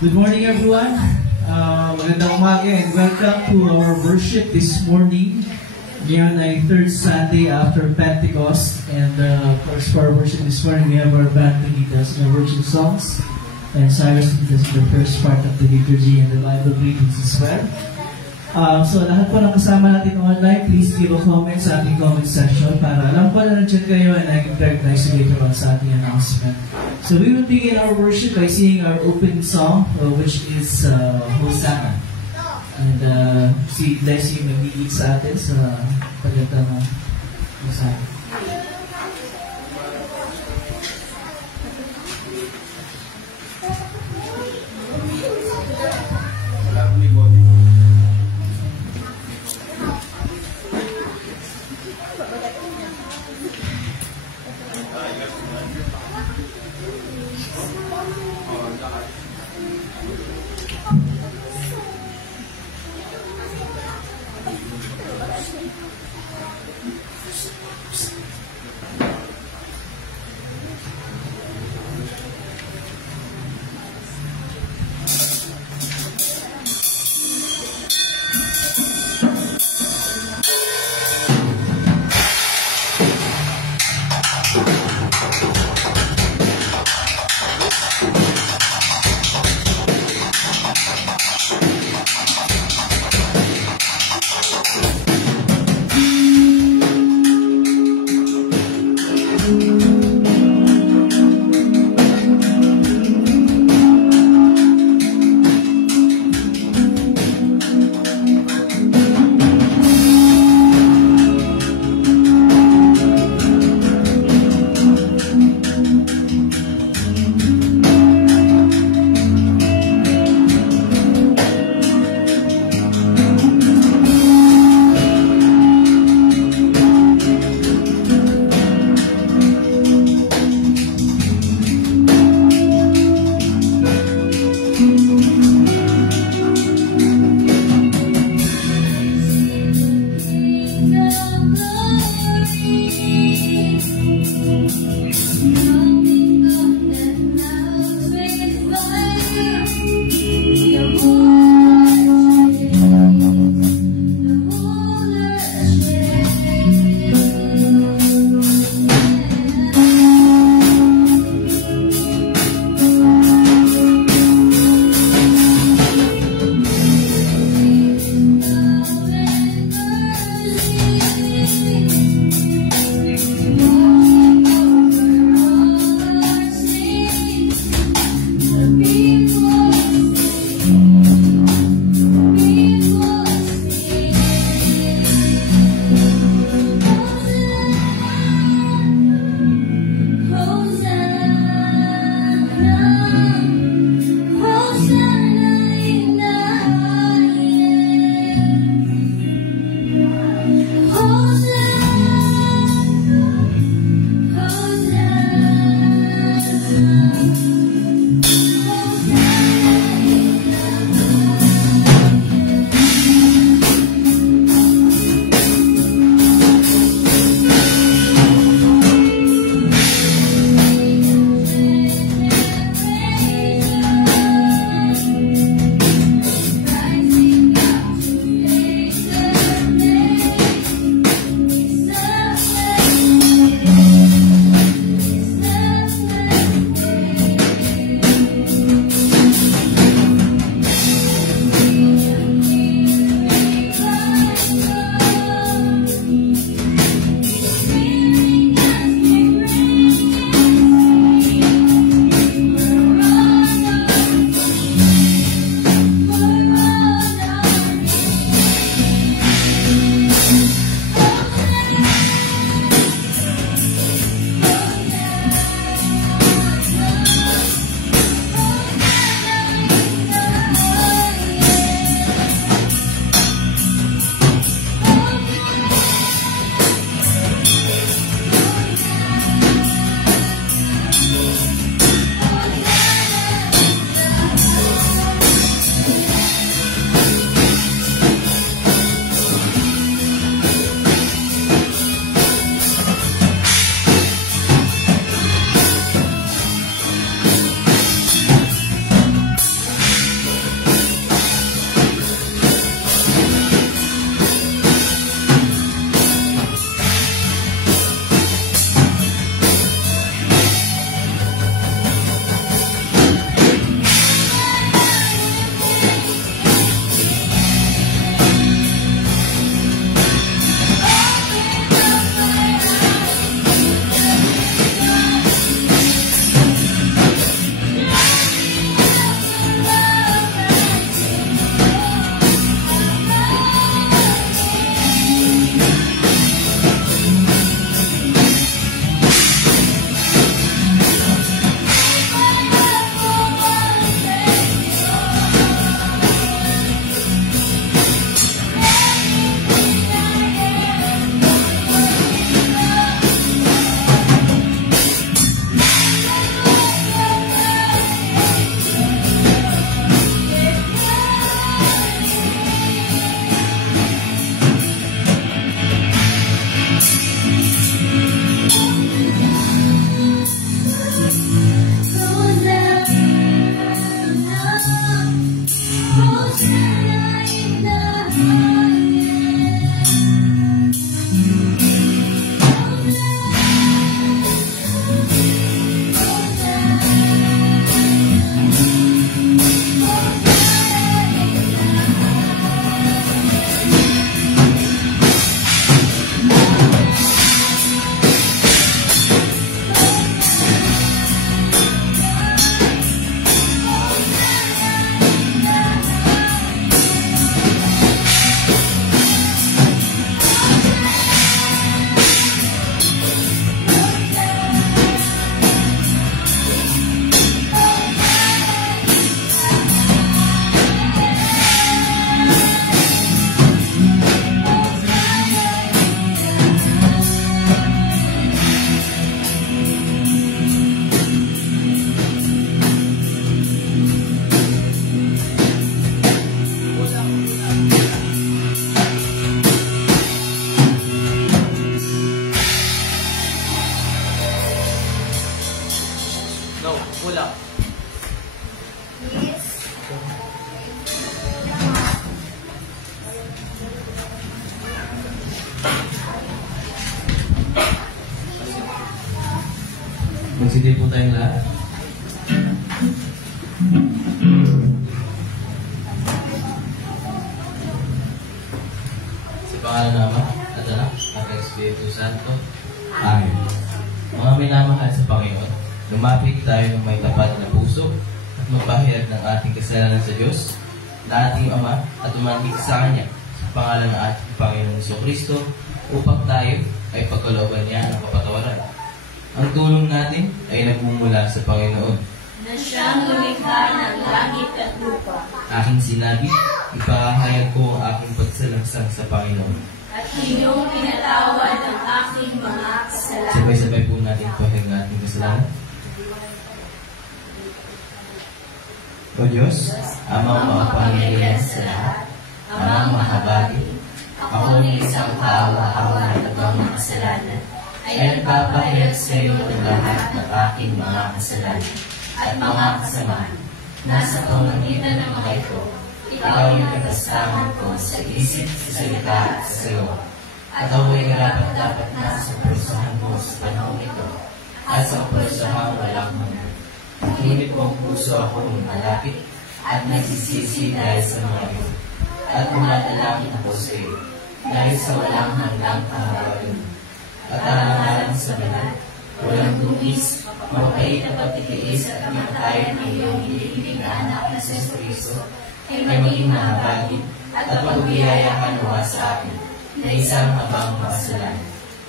Good morning, everyone. Magandang umaga and welcome to our worship this morning. Ngayon ay third Sunday after Pentecost. And of course, for our worship this morning, we have our band to lead us in our worship songs. And Cyrus lead us in the first part of the liturgy and the Bible readings as well. So lahat po ng kasama natin online, please give a comment sa ating comment section para alam ko na nandiyan kayo and I can recognize you later on sa ating announcement. So we will begin our worship by singing our opening song, which is Hosanna. And si Leslie mag-lead sa atin sa pagkanta ng Hosanna. Go, pulang. Magsitil po tayong lahat. Sa pangalan ng Ama, at Anak, at ng Espiritu Santo. Amen. Mga minamahal sa Panginoon, lumapit tayo ng may tapat na puso at magpahayag ng ating kasalanan sa Diyos, na ating Ama, at umandig sa Kanya sa pangalan ng ating Panginoon Jesucristo, upang tayo ay pagkalooban niya ng kapatawaran. Ang tulong natin ay nagmumula sa Panginoon, na siyang lumikha ng langit at lupa. Aking sinabi, ipahayag ko ang aking pagsalangsang sa Panginoon. At inyong pinatawad ang aking mga kasalanan. Sabay-sabay po natin pahayag ng ating kasalanan. O Diyos, Amang makapangyarihan sa lahat, Amang mahabagi, ako ng isang kaawa-awa at mga kasalanan, ay nagpapahayag sa iyo ng lahat ng aking mga kasalanan at mga kasamaan. Nasa pamagitan ng mga ito, ikaw yung katastangan ko sa isip, sa salita at sa gawa. At ako'y dapat na sa prusahan mo sa panahon ito, at sa prusahang walang hanggan. Ngunit kung puso akong malapit, at nagsisisi dahil sa mga ito, at tumatalangin ako sa iyo, dahil sa walang hanggang kahabagan. At alang-alang sa banal, walang dungis, mapait na pagtitiis at kamatayan ng iyong hinihiling na anak na sa Kristo, ay maging mahabagin at magbiyayahan nawa sa akin na isang habang makasalan.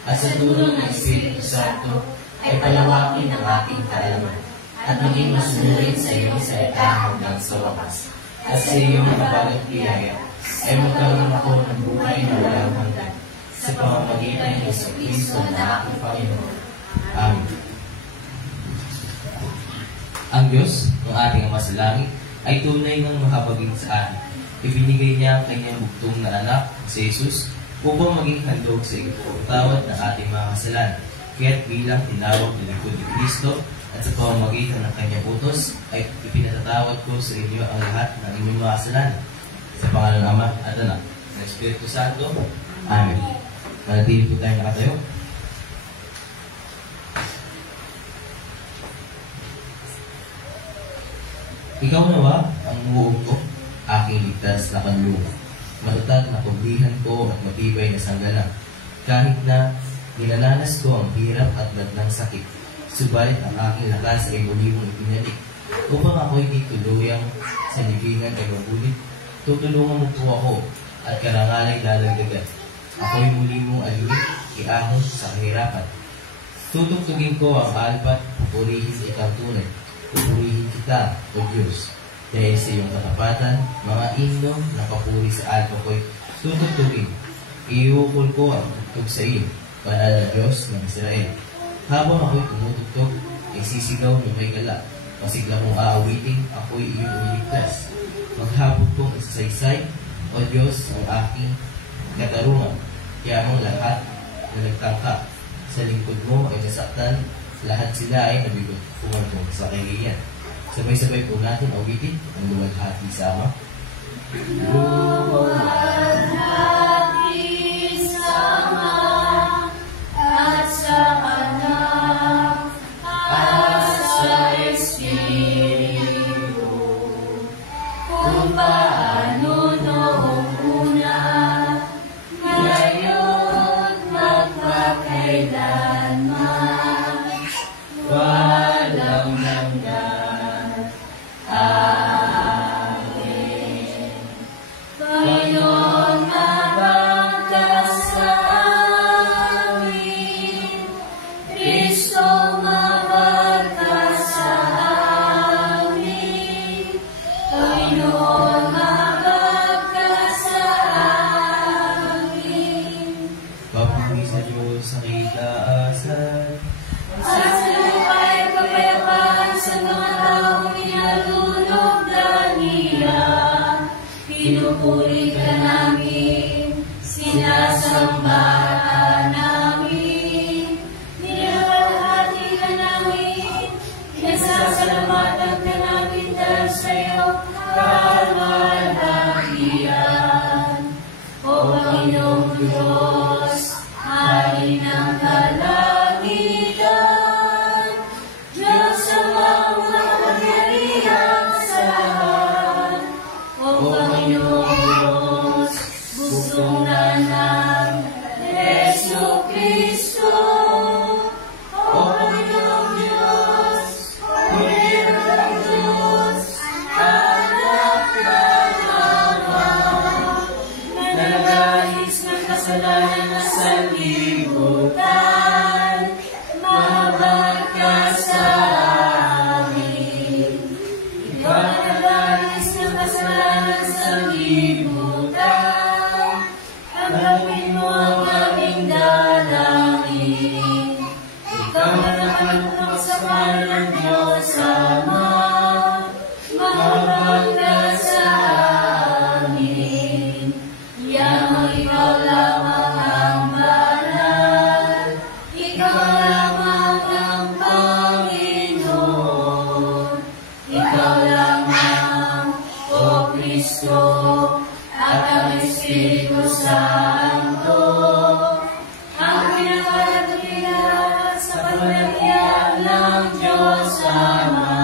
At sa tulong ng Espiritu Santo, ay palawakin ang aking kaalaman at maging masunurin sa iyong salita hanggang sa wakas. At sa iyong kapag at biyaya, ay magkaroon ako ng buhay na walang hanggan sa pamamagitan ng Jesucristo na aking Panginoon. Amen. Ang Diyos, ng ating Ama sa langit, ay tunay ng mahabagin sa atin. Ibinigay niya ang kanyang bugtong na anak, si Jesus, upang maging handog sa ipagpatawad ng ating mga kasalanan. Kaya't bilang tinawag na lingkod ni Kristo at sa pamamagitan ng kanyang utos, ay ipinatatawad ko sa inyo ang lahat ng inyong mga kasalanan. Sa pangalan ng Ama at Anak, ng Espiritu Santo. Amen. Manatili po tayo nakatayo. Ikaw nawa ang muog ko, aking ligtas na kanlungan. Matatag na kublihan ko at matibay na sanggana. Kahit na nilalanas ko ang hirap at badlang sakit, subalit ang aking lakas ay muli mong ipinalik. Upang ako'y di tuluyang sa libingan ay mabulit, tutulungan mo po ako at karangalay lalagdagan. Ako'y muli mong alulit, iahon sa kahirapan. Tutugtugin ko ang alpat, pupurihin kitang tunay. Pupurihin kita, O Diyos. Dahil sa iyong katapatan, mga himno na papuri sa alpa ko'y tutugtugin. Iuukol ko ang tugtog sa iyo, banal na Diyos ng Israel. Habang ako'y tumutugtog, ay sisigaw ng may gala. Masigla mong aawitin, ako'y iyong umiligtas. Maghapon kong isasaysay, O Diyos, ang aking katarungan. Kaya mong lahat na nagtangka sa lingkod mo ay nasaktan, lahat sila ay nabigot kumantong sa kahihiyan. Sabay-sabay po natin awitin ang luwalhati sa Ama. Luwalhati sa Ama at sa Anak at sa Espiritu, kung paano noong una, ngayon magpakailanman, walang hanggan. Amen. Panginoon, Pinasasalamatan ka namin dahil sa'yo, kalwalhatian. O Panginoong Diyos, Hari ng kalangitan, Diyos sa mga makapangyarihan sa lahat. O Panginoong Diyos, bugtungan ng Yesu Kristo. O Panginoong Diyos, Panginoon ng Diyos, anak na naman, nalagayis ng kasalanan na sanlibutan, mahabag ka sa amin. Ikaw na nalagayis ng kasalanan sa sanlibutan, tanggapin mo ang aming dalangin. Ikaw na nakalupok sa pala ng Diyos Ama, mahabag ka sa amin. Yang ikaw lamang ang banal, ikaw lamang ang Panginoon, ikaw lamang, O Kristo, at ang Espiritu Santo, ang pinakalatilihan sa paglakihan ng Diyos Ama.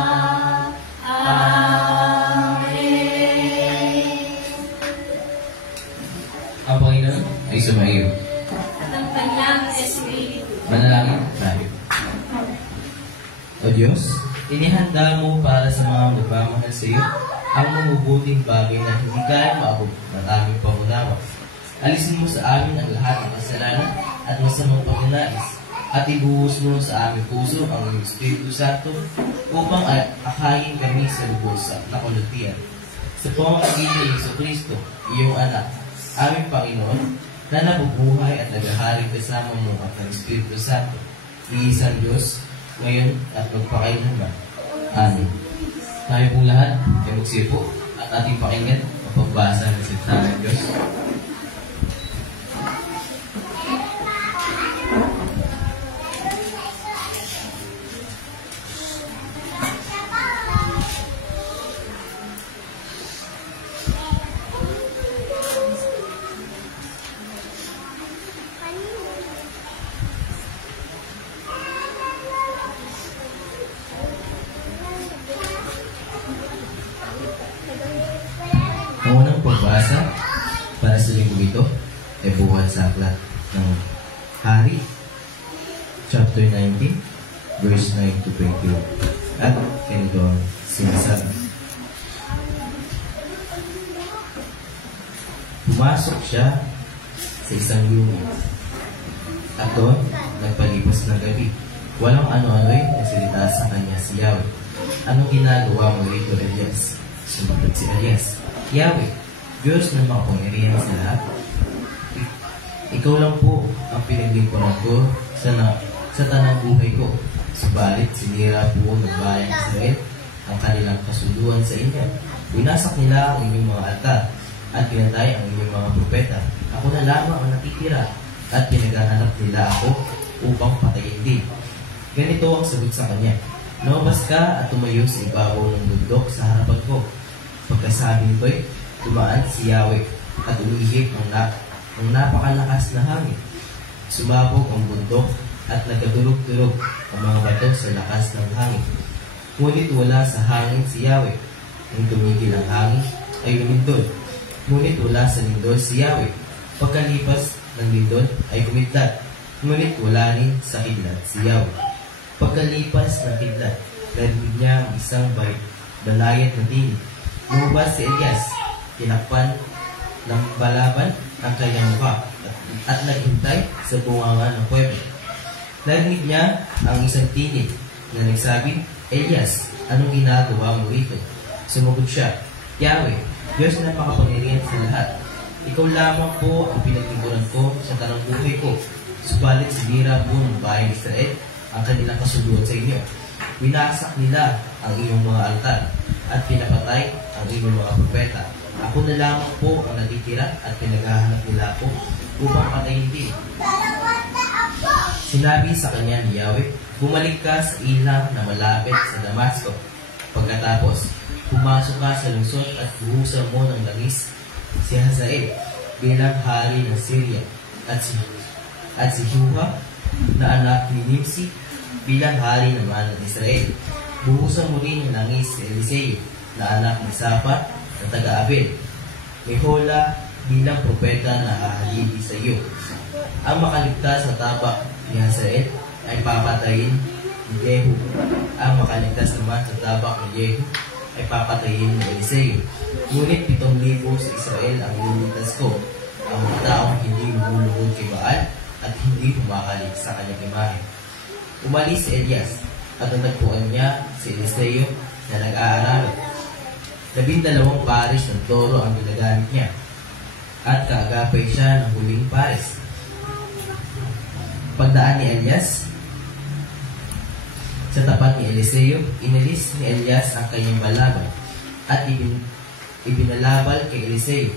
Amen. Ang Panginoon ay sumaiyo. At ang kanyang Espiritu. Manalangin tayo. O Diyos, inihanda mo para sa mga magmamahal sa iyo ang mabubuting bagay na hindi kaya maabot ng aming pangunawa. Alisin mo sa amin ang lahat ng kasalanan at masamang pagnanais, at ibuhos mo sa aming puso ang iyong Espiritu Santo upang akayin kami sa lubos na kalutian. Sa pamamagitan ni Yesu Kristo, iyong anak, aming Panginoon, na nabubuhay at naghahari kasama mo at ng Espiritu Santo, iisang Diyos, ngayon at magpakailanman. Amen. Tayo pong lahat ay magsipo at ating pakinggan ang pagbasa ng salita ng Diyos. Ang unang pagbasa para sa linggo ito ay buhat sa aklat ng Hari, chapter 19, verse 9 to 21. At ganito ang sinasabi. Pumasok siya sa isang yungin at doon nagpalipas ng gabi. Walang ano-ano'y nasalita sa kanya si Yahweh. Anong ginagawa mo rito, Elias? Sumagot si Elias, Yahweh, Diyos na makapangyarihan sa lahat. Ikaw lang po ang pinaglingkuran ko sa tanang buhay ko. Subalit sinira po ng bayan ng Israel ang kanilang kasunduan sa inyo. Winasak nila ang inyong mga altar at pinatay ang inyong mga propeta. Ako na lamang ang nakitira at pinaghahanap nila ako upang patayin din. Ganito ang sagot sa kanya, lumabas ka at tumayo sa ibabaw ng bundok sa harapan ko. Pagkasabi nito'y dumaan si Yahweh at umihip ang napakalakas na hangin. Sumabog ang bundok at nagkadurog-durog ang mga bato sa lakas ng hangin. Ngunit wala sa hangin si Yahweh. Nang tumigil ang hangin ay lumindol. Ngunit wala sa lindol si Yahweh. Pagkalipas ng lindol ay kumidlat. Ngunit wala rin sa kidlat si Yahweh. Pagkalipas ng kidlat, narinig niya ang isang banayat na tinig. Lumabas si Elias, tinakpan ng balaban ang kanyang mukha at naghintay sa bunganga ng puwebe. Narinig niya ang isang tinig na nagsabi, Elias, anong ginagawa mo rito? Sumagot siya, Yahweh, Diyos na makapangyarihan sa lahat. Ikaw lamang po ang pinaglingkuran ko sa tanang buhay ko. Subalit sinira po ng bayan Israel ang kanilang kasunduan sa inyo. Winasak nila ang iyong mga altar at pinapatay ang iyong mga propeta. Ako na lamang po ang natitira at pinaghahanap nila ako upang patayin din. Sinabi sa kanya ni Yahweh, bumalik ka sa ilang na malapit sa Damasco. Pagkatapos, pumasok ka sa lungsod at buhusan mo ng langis si Hazael bilang hari ng Syria at si Juha na anak ni Nimsi bilang hari naman ng Israel. Buhusan mo rin ng langis si Eliseo na anak ni Safat na taga-Abel. Mehola bilang propeta na hahalili sa iyo. Ang makaligtas na tapak ni Hazael ay papatayin ni Jehu. Ang makaligtas naman sa tapak ni Jehu ay papatayin ni Eliseo. Ngunit 7,000 sa Israel ang lilitas ko, ang mga taong hindi lumulugod kay Baal at hindi humakalig sa kanyang imahe. Umalis si Elias at natagpuan niya si Eliseo na nag-aaral. 12 pares ng toro ang ginagamit niya at kaagapay siya ng huling pares. Pagdaan ni Elias sa tapat ni Eliseo, inalis ni Elias ang kanyang balaban at ibinalabal kay Eliseo.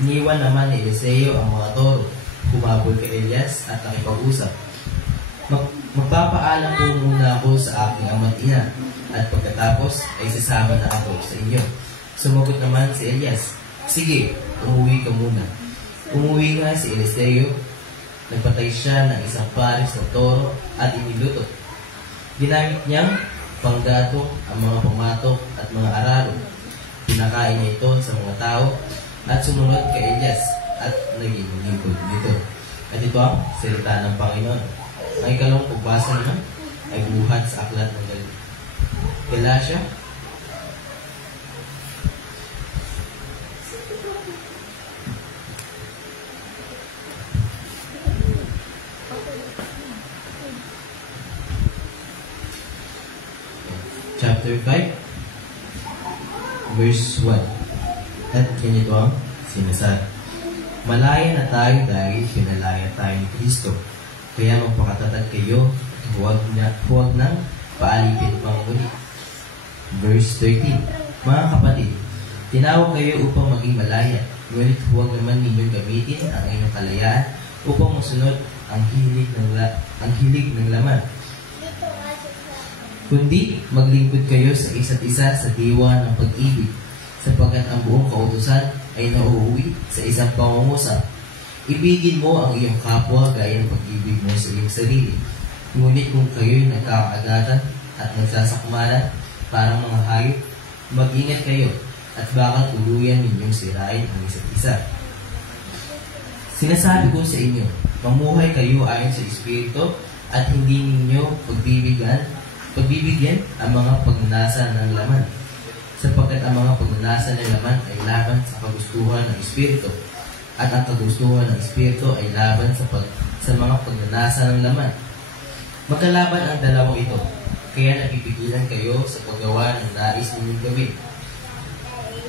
Iniwan naman ni Eliseo ang mga toro, humabol kay Elias at nakipag-usap. Magpapaalam po muna ako sa aking ama't ina at pagkatapos ay sasama na ako sa inyo. Sumagot naman si Elias, sige, umuwi ka muna. Umuwi nga si Eliseo. Nagpatay siya ng isang pares na toro at iniluto. Ginamit niyang panggatong ang mga pamatok at mga araro. Pinakain niya ito sa mga tao at sumunod kay Elias at naging lingkod dito. At ito ang salita ng Panginoon. Ang ikalawang pagbasa naman ay buhat sa aklat ng Galatia. Chapter 5, verse 1. At ganito ang sinasabi. Malaya na tayo dahil pinalaya tayo ni Kristo. Kaya magpakatatag kayo, huwag nang paalipin pang muli. Verse 13. Mga kapatid, tinawag kayo upang maging malaya, ngunit huwag naman ninyong gamitin ang inyong kalayaan upang masunod ang hilig ng laman. Kundi maglingkod kayo sa isa't isa sa diwa ng pag-ibig, sapagkat ang buong kautusan ay nauuwi sa isang pangungusap. Ibigin mo ang iyong kapwa gaya ng pag-ibig mo sa iyong sarili. Ngunit kung kayo'y nagkakaagatan at nagsasakmalan parang mga hayop, mag-ingat kayo at baka tuluyan ninyong sirain ang isa't isa. Sinasabi ko sa inyo, mamuhay kayo ayon sa Espiritu at hindi ninyo pagbibigyan ang mga pagnanasa ng laman, sapagkat ang mga pagnanasa ng laman ay laban sa kagustuhan ng Espiritu, at ang kagustuhan ng Espiritu ay laban sa mga pagnanasa ng laman. Magkalaban ang dalawang ito, kaya napipigilan kayo sa paggawa ng nais ninyong gawin.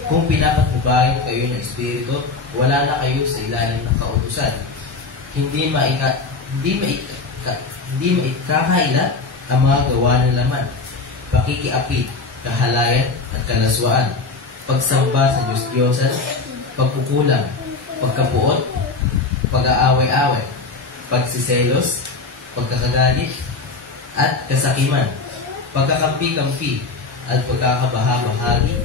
Kung pinapatnubayan kayo ng Espiritu, wala na kayo sa ilalim ng kautusan. Hindi maikakaila ang mga gawa ng laman, pakikiapit, kahalayan at kalaswaan, pagsamba sa Diyos-Diyosan, pagkukulang, pagkapuot, pag-aaway-away, pagsiselos, pagkakagalit, at kasakiman, pagkakampi-kampi, at pagkakabaha-bahagi,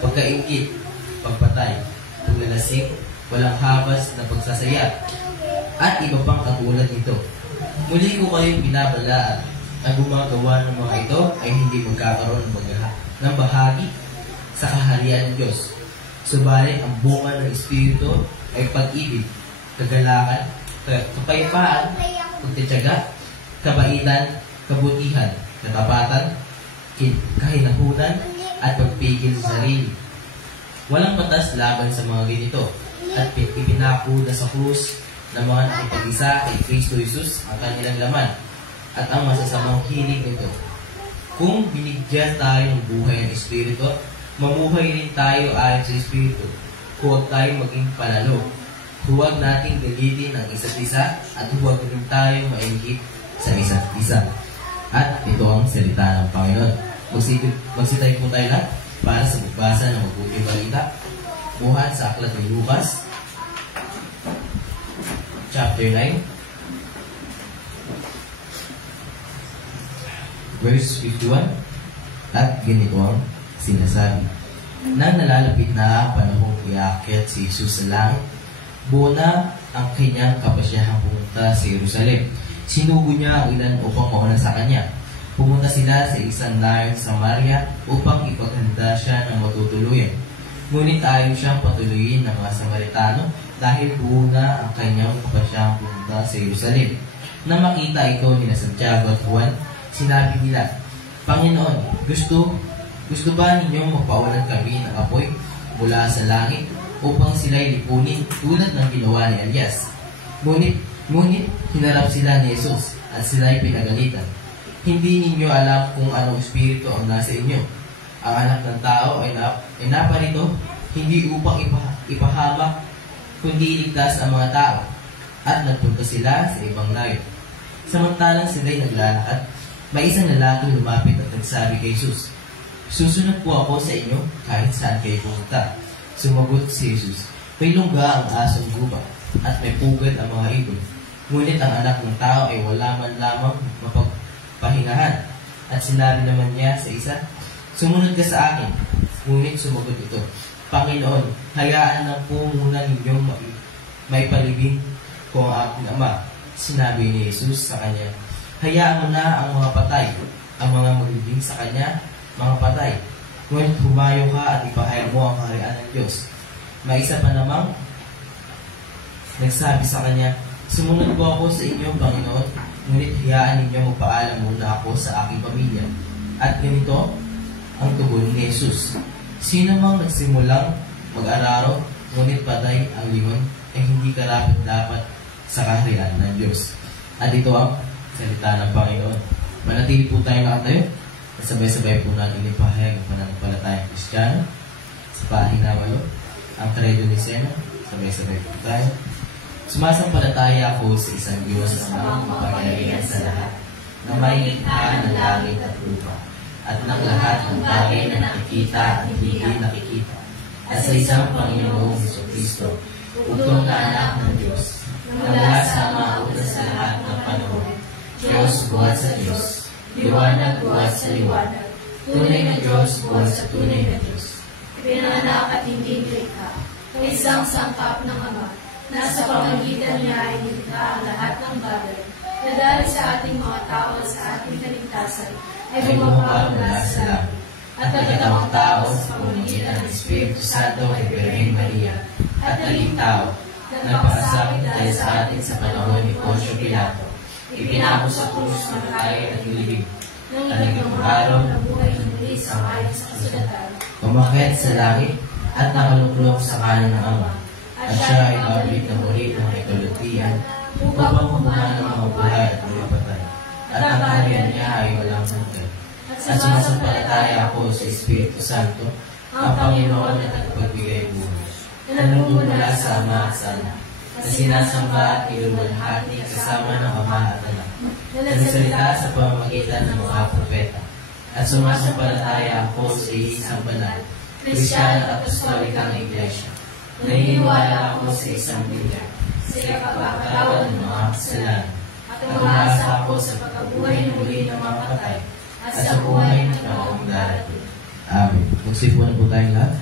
pagkaingkit, pagpatay, paglalasing, walang habas na pagsasaya, at iba pang katulad nito. Muli ko kayong binabalaan, ang gumagawa ng mga ito ay hindi magkakaroon ng bahagi sa kaharian ng Diyos. Subalit ang bunga ng Espiritu ay pag-ibig, kagalakan, kapayapaan, pagtitiyaga, kabaitan, kabutihan, katapatan, kahinahunan, at pagpigil sa sarili. Walang batas laban sa mga ganito, at ipinako na sa krus ng mga nakipag-isa kay Kristo Jesus ang kanilang laman at ang masasamang hilig nito. Kung binigyan tayo ng buhay ng Espiritu, mamuhay rin tayo ayon sa Espiritu. Huwag tayo maging palalo. Huwag nating galitin ang isa't isa at huwag rin tayo maingit sa isa't isa. At ito ang salita ng Panginoon. Magsitay po tayo lahat para sa magbasa ng mabuting balita. Buhat sa aklat ni Lucas, chapter 9. Verse 51, at ganito ang sinasabi. Nang nalalapit na panahong iakyat si Jesus sa langit, buo na ang kanyang kapasyahang pumunta sa Jerusalem. Sinugo niya ang ilan upang mauna sa kanya. Pumunta sila sa isang layong Samaria upang ipaghanda siya ng matutuluyan. Ngunit ayaw siyang patuloyin ng mga Samaritano dahil buo na ang kanyang kapasyahang pumunta sa Jerusalem. Nang makita ito nila Santiago at Juan, sinabi nila, Panginoon, gusto ba ninyong magpawalan kami ng apoy mula sa langit upang sila'y lipunin tulad ng ginawa ni Elias? Ngunit hinarap sila ni Jesus at sila'y pinagalitan. Hindi ninyo alam kung anong espiritu ang nasa inyo. Ang anak ng tao ay naparito hindi upang ipahamak kundi iligtas ang mga tao. At nagpunta sila sa ibang layo. Samantalang sila'y naglalakad, may isang lalaki lumapit at nagsabi kay Jesus, Susunod po ako sa inyo kahit saan kayo pumunta. Sumagot si Jesus, May lungga ang asong guba at may pugad ang mga ibon. Ngunit ang anak ng tao ay wala man lamang mapagpahingahan. At sinabi naman niya sa isa, Sumunod ka sa akin. Ngunit sumagot ito, Panginoon, hayaan lang po muna ninyong maipalibing ko ang aking ama. Sinabi ni Jesus sa kanya, Hayaan mo na ang mga patay, ang mga maglibing sa kanya, mga patay. Ngunit humayo ka at ipahayag mo ang kaharian ng Diyos. May isa pa namang nagsabi sa kanya, Sumunod po ako sa inyo, Panginoon, ngunit hayaan ninyo magpaalam muna ako sa aking pamilya. At ganito ang tugon ni Jesus. Sino mang nagsimulang mag-araro, ngunit patay ang limon, ay hindi karapit dapat sa kaharian ng Diyos. At ito ang salita ng Panginoon. Manatili po tayo nakatayo. Sabay-sabay po natin ipahayag ang pananampalatayang Kristiyano sa pahina 8, ang Credo ni Sena. Sabay-sabay po tayo. Sumasampalataya ako sa isang Diyos na makapangyarihan sa lahat, na may likha ng langit at lupa, at ng lahat ng bagay na nakikita at hindi nakikita, at sa isang Panginoong Jesucristo, utong na anak ng Diyos, na mula sa mga una sa lahat ng panahon, Diyos buhat sa Diyos, liwanag buhat sa liwanag, tunay na Diyos buhat sa tunay na Diyos. Pinanganak at hindi nilikha, isang sangkap ng Ama, nasa pamagitan niya ay nilikha ang lahat ng bagay, na dahil sa ating mga tao at sa ating kaligtasan, ay bumaba mula sa langit. At nagkatawang tao sa pamagitan ng Espiritu Santo kay Birhen Maria, at naging tao, nagpakasakit dahil sa atin sa panahon ni Poncio Pilato. Ipinako sa krus, namatay at nilibing. Nang ikatlong araw na buhay muli sa ayon sa kasulatan. Umakyat sa langit at nakaluklok sa kanan ng Ama. At siya ay babalik na muli ng ikalutian upang kumuha ng mga buhay at mga patay. At ang kaharian niya ay walang hanggan. At sumasampalataya ako sa Espiritu Santo, ang Panginoon at nagpagbigay buhay, na nagmumula sa Ama at sa Anak, na sinasamba at iluluwalhati kasama ng Ama at Anak, na nagsalita sa pamamagitan ng mga propeta. At sumasampalataya ako sa isang banal, Kristiyano at Apostolikang Iglesia. Naniniwala ako sa isang Biblia, sa kapagpatawad ng mga kasalanan, at umaasa ako sa pagkabuhay ng muli ng mga patay, at sa buhay ng taong darating. Amen. Magsipuan po tayong lahat.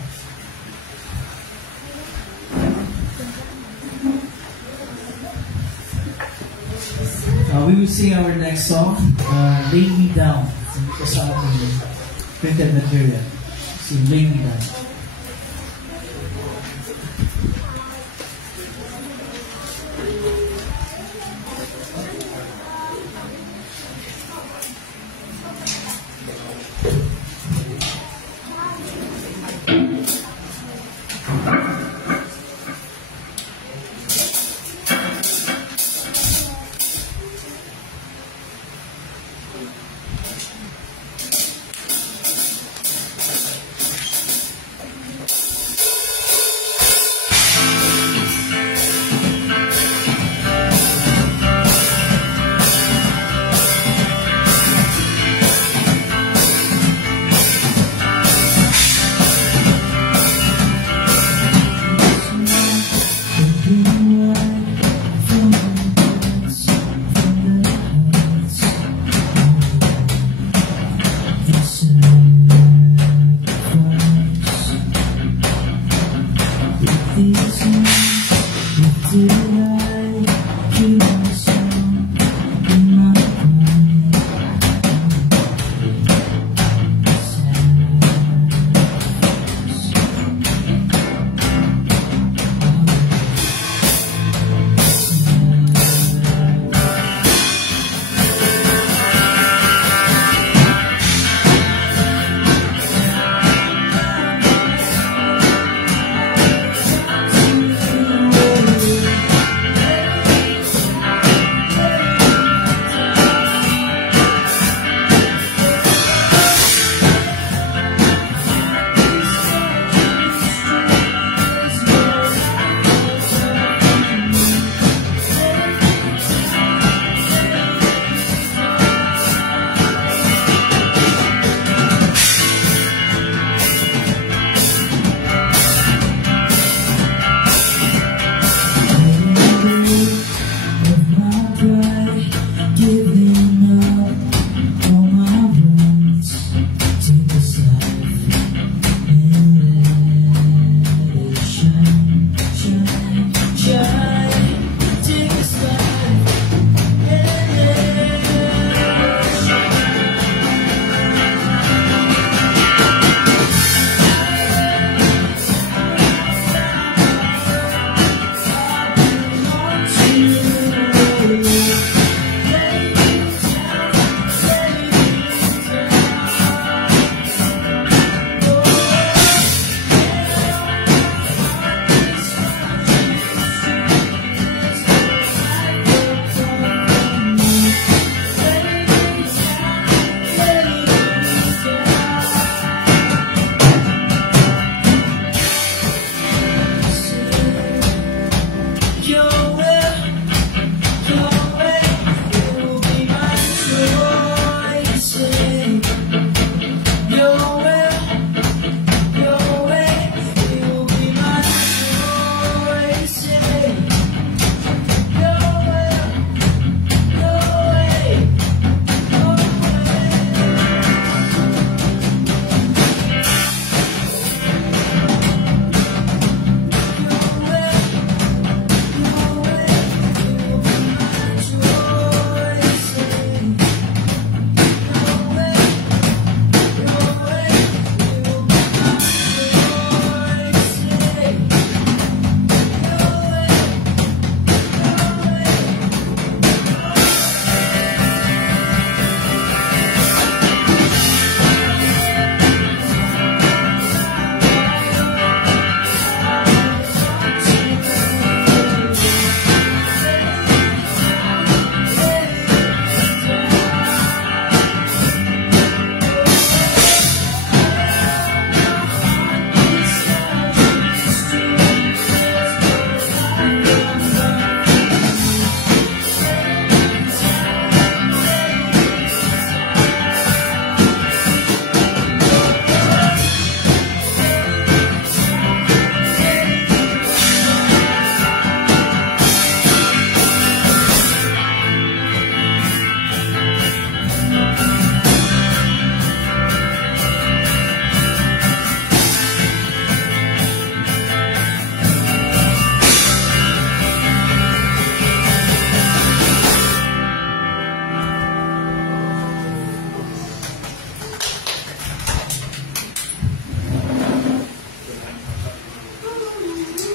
We will sing our next song, Lay Me Down. Ito sa ating printed material. Sing Lay Me Down.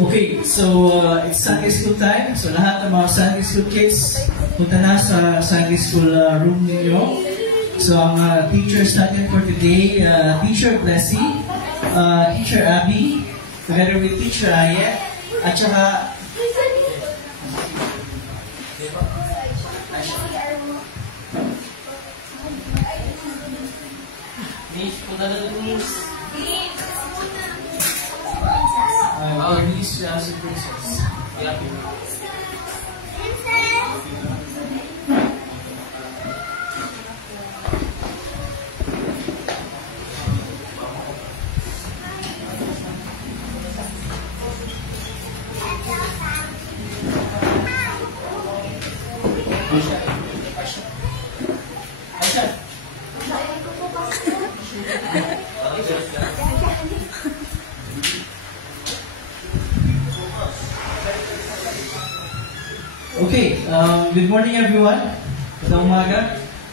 Okay, so it's Sunday school time. So lahat ng mga Sunday school kids, punta na sa Sunday school room ninyo. So ang teachers natin for today, Teacher Blessy, Teacher Abby, together with Teacher Ayet, at saka Miss, punta na doon, Miss. Miss, si Princess. Happy. Okay, good morning everyone. Magandang umaga.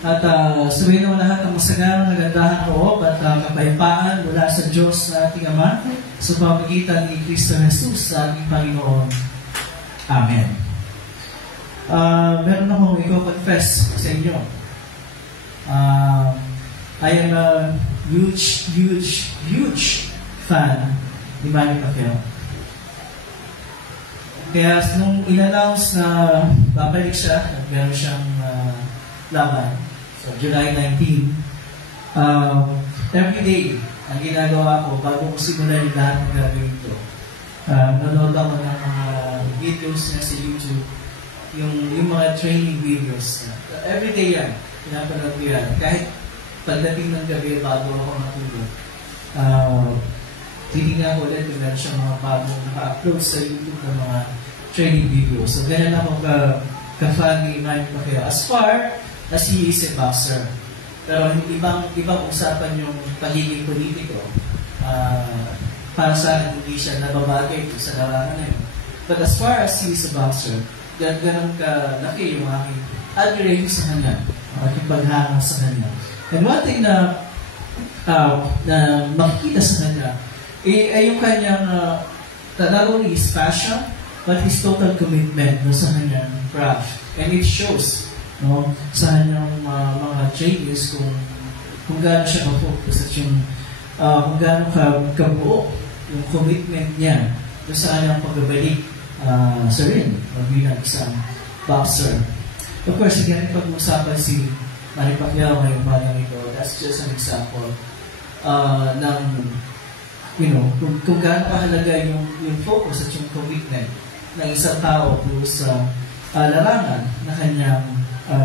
At sabihin naman lahat ng masagarang nagandahan loob at kapayapaan mula sa Diyos na ating Ama sa pamamagitan ni Kristo Jesus sa ating Panginoon. Amen. Meron akong i-confess sa inyo. I am a huge fan ni Manny Pacquiao. Kaya nung in-announce na babalik siya at meron siyang laban, so July 19, every day, ang ginagawa ko, bago ko simulan yung lahat ng gagawin ko, nanonood ako ng mga videos niya sa YouTube, yung mga training videos. Every day yan, pinapanood ko yan. Kahit pagdating ng gabi, bago ako matulog, titingnan ko ulit kung meron siyang mga bagong naka-upload sa YouTube ng mga training videos. So, ganyan ako ka-fan ni Manny Pacquiao. As far as he is a boxer. Pero ibang usapan yung pagiging politiko. Para sa akin, hindi siya nababagay sa larangan na yun. But as far as he is a boxer, ganun ka-laki yung aking admiration sa kanya, aking paghanga sa kanya. And one thing na makikita sa kanya, ay yung kanyang not only his passion, but his total commitment sa kanyang craft. And it shows sa kanyang mga trainings kung gaano siya ka-focus at yung kung gaano kabuo yung commitment niya sa kanyang pagbabalik sa ring bilang isang boxer. Of course, again, pag-usapan si Manny Pacquiao ngayong umagang ito, that's just an example ng kung gaano kahalaga yung focus at yung commitment ng isang tao doon sa larangan na kanyang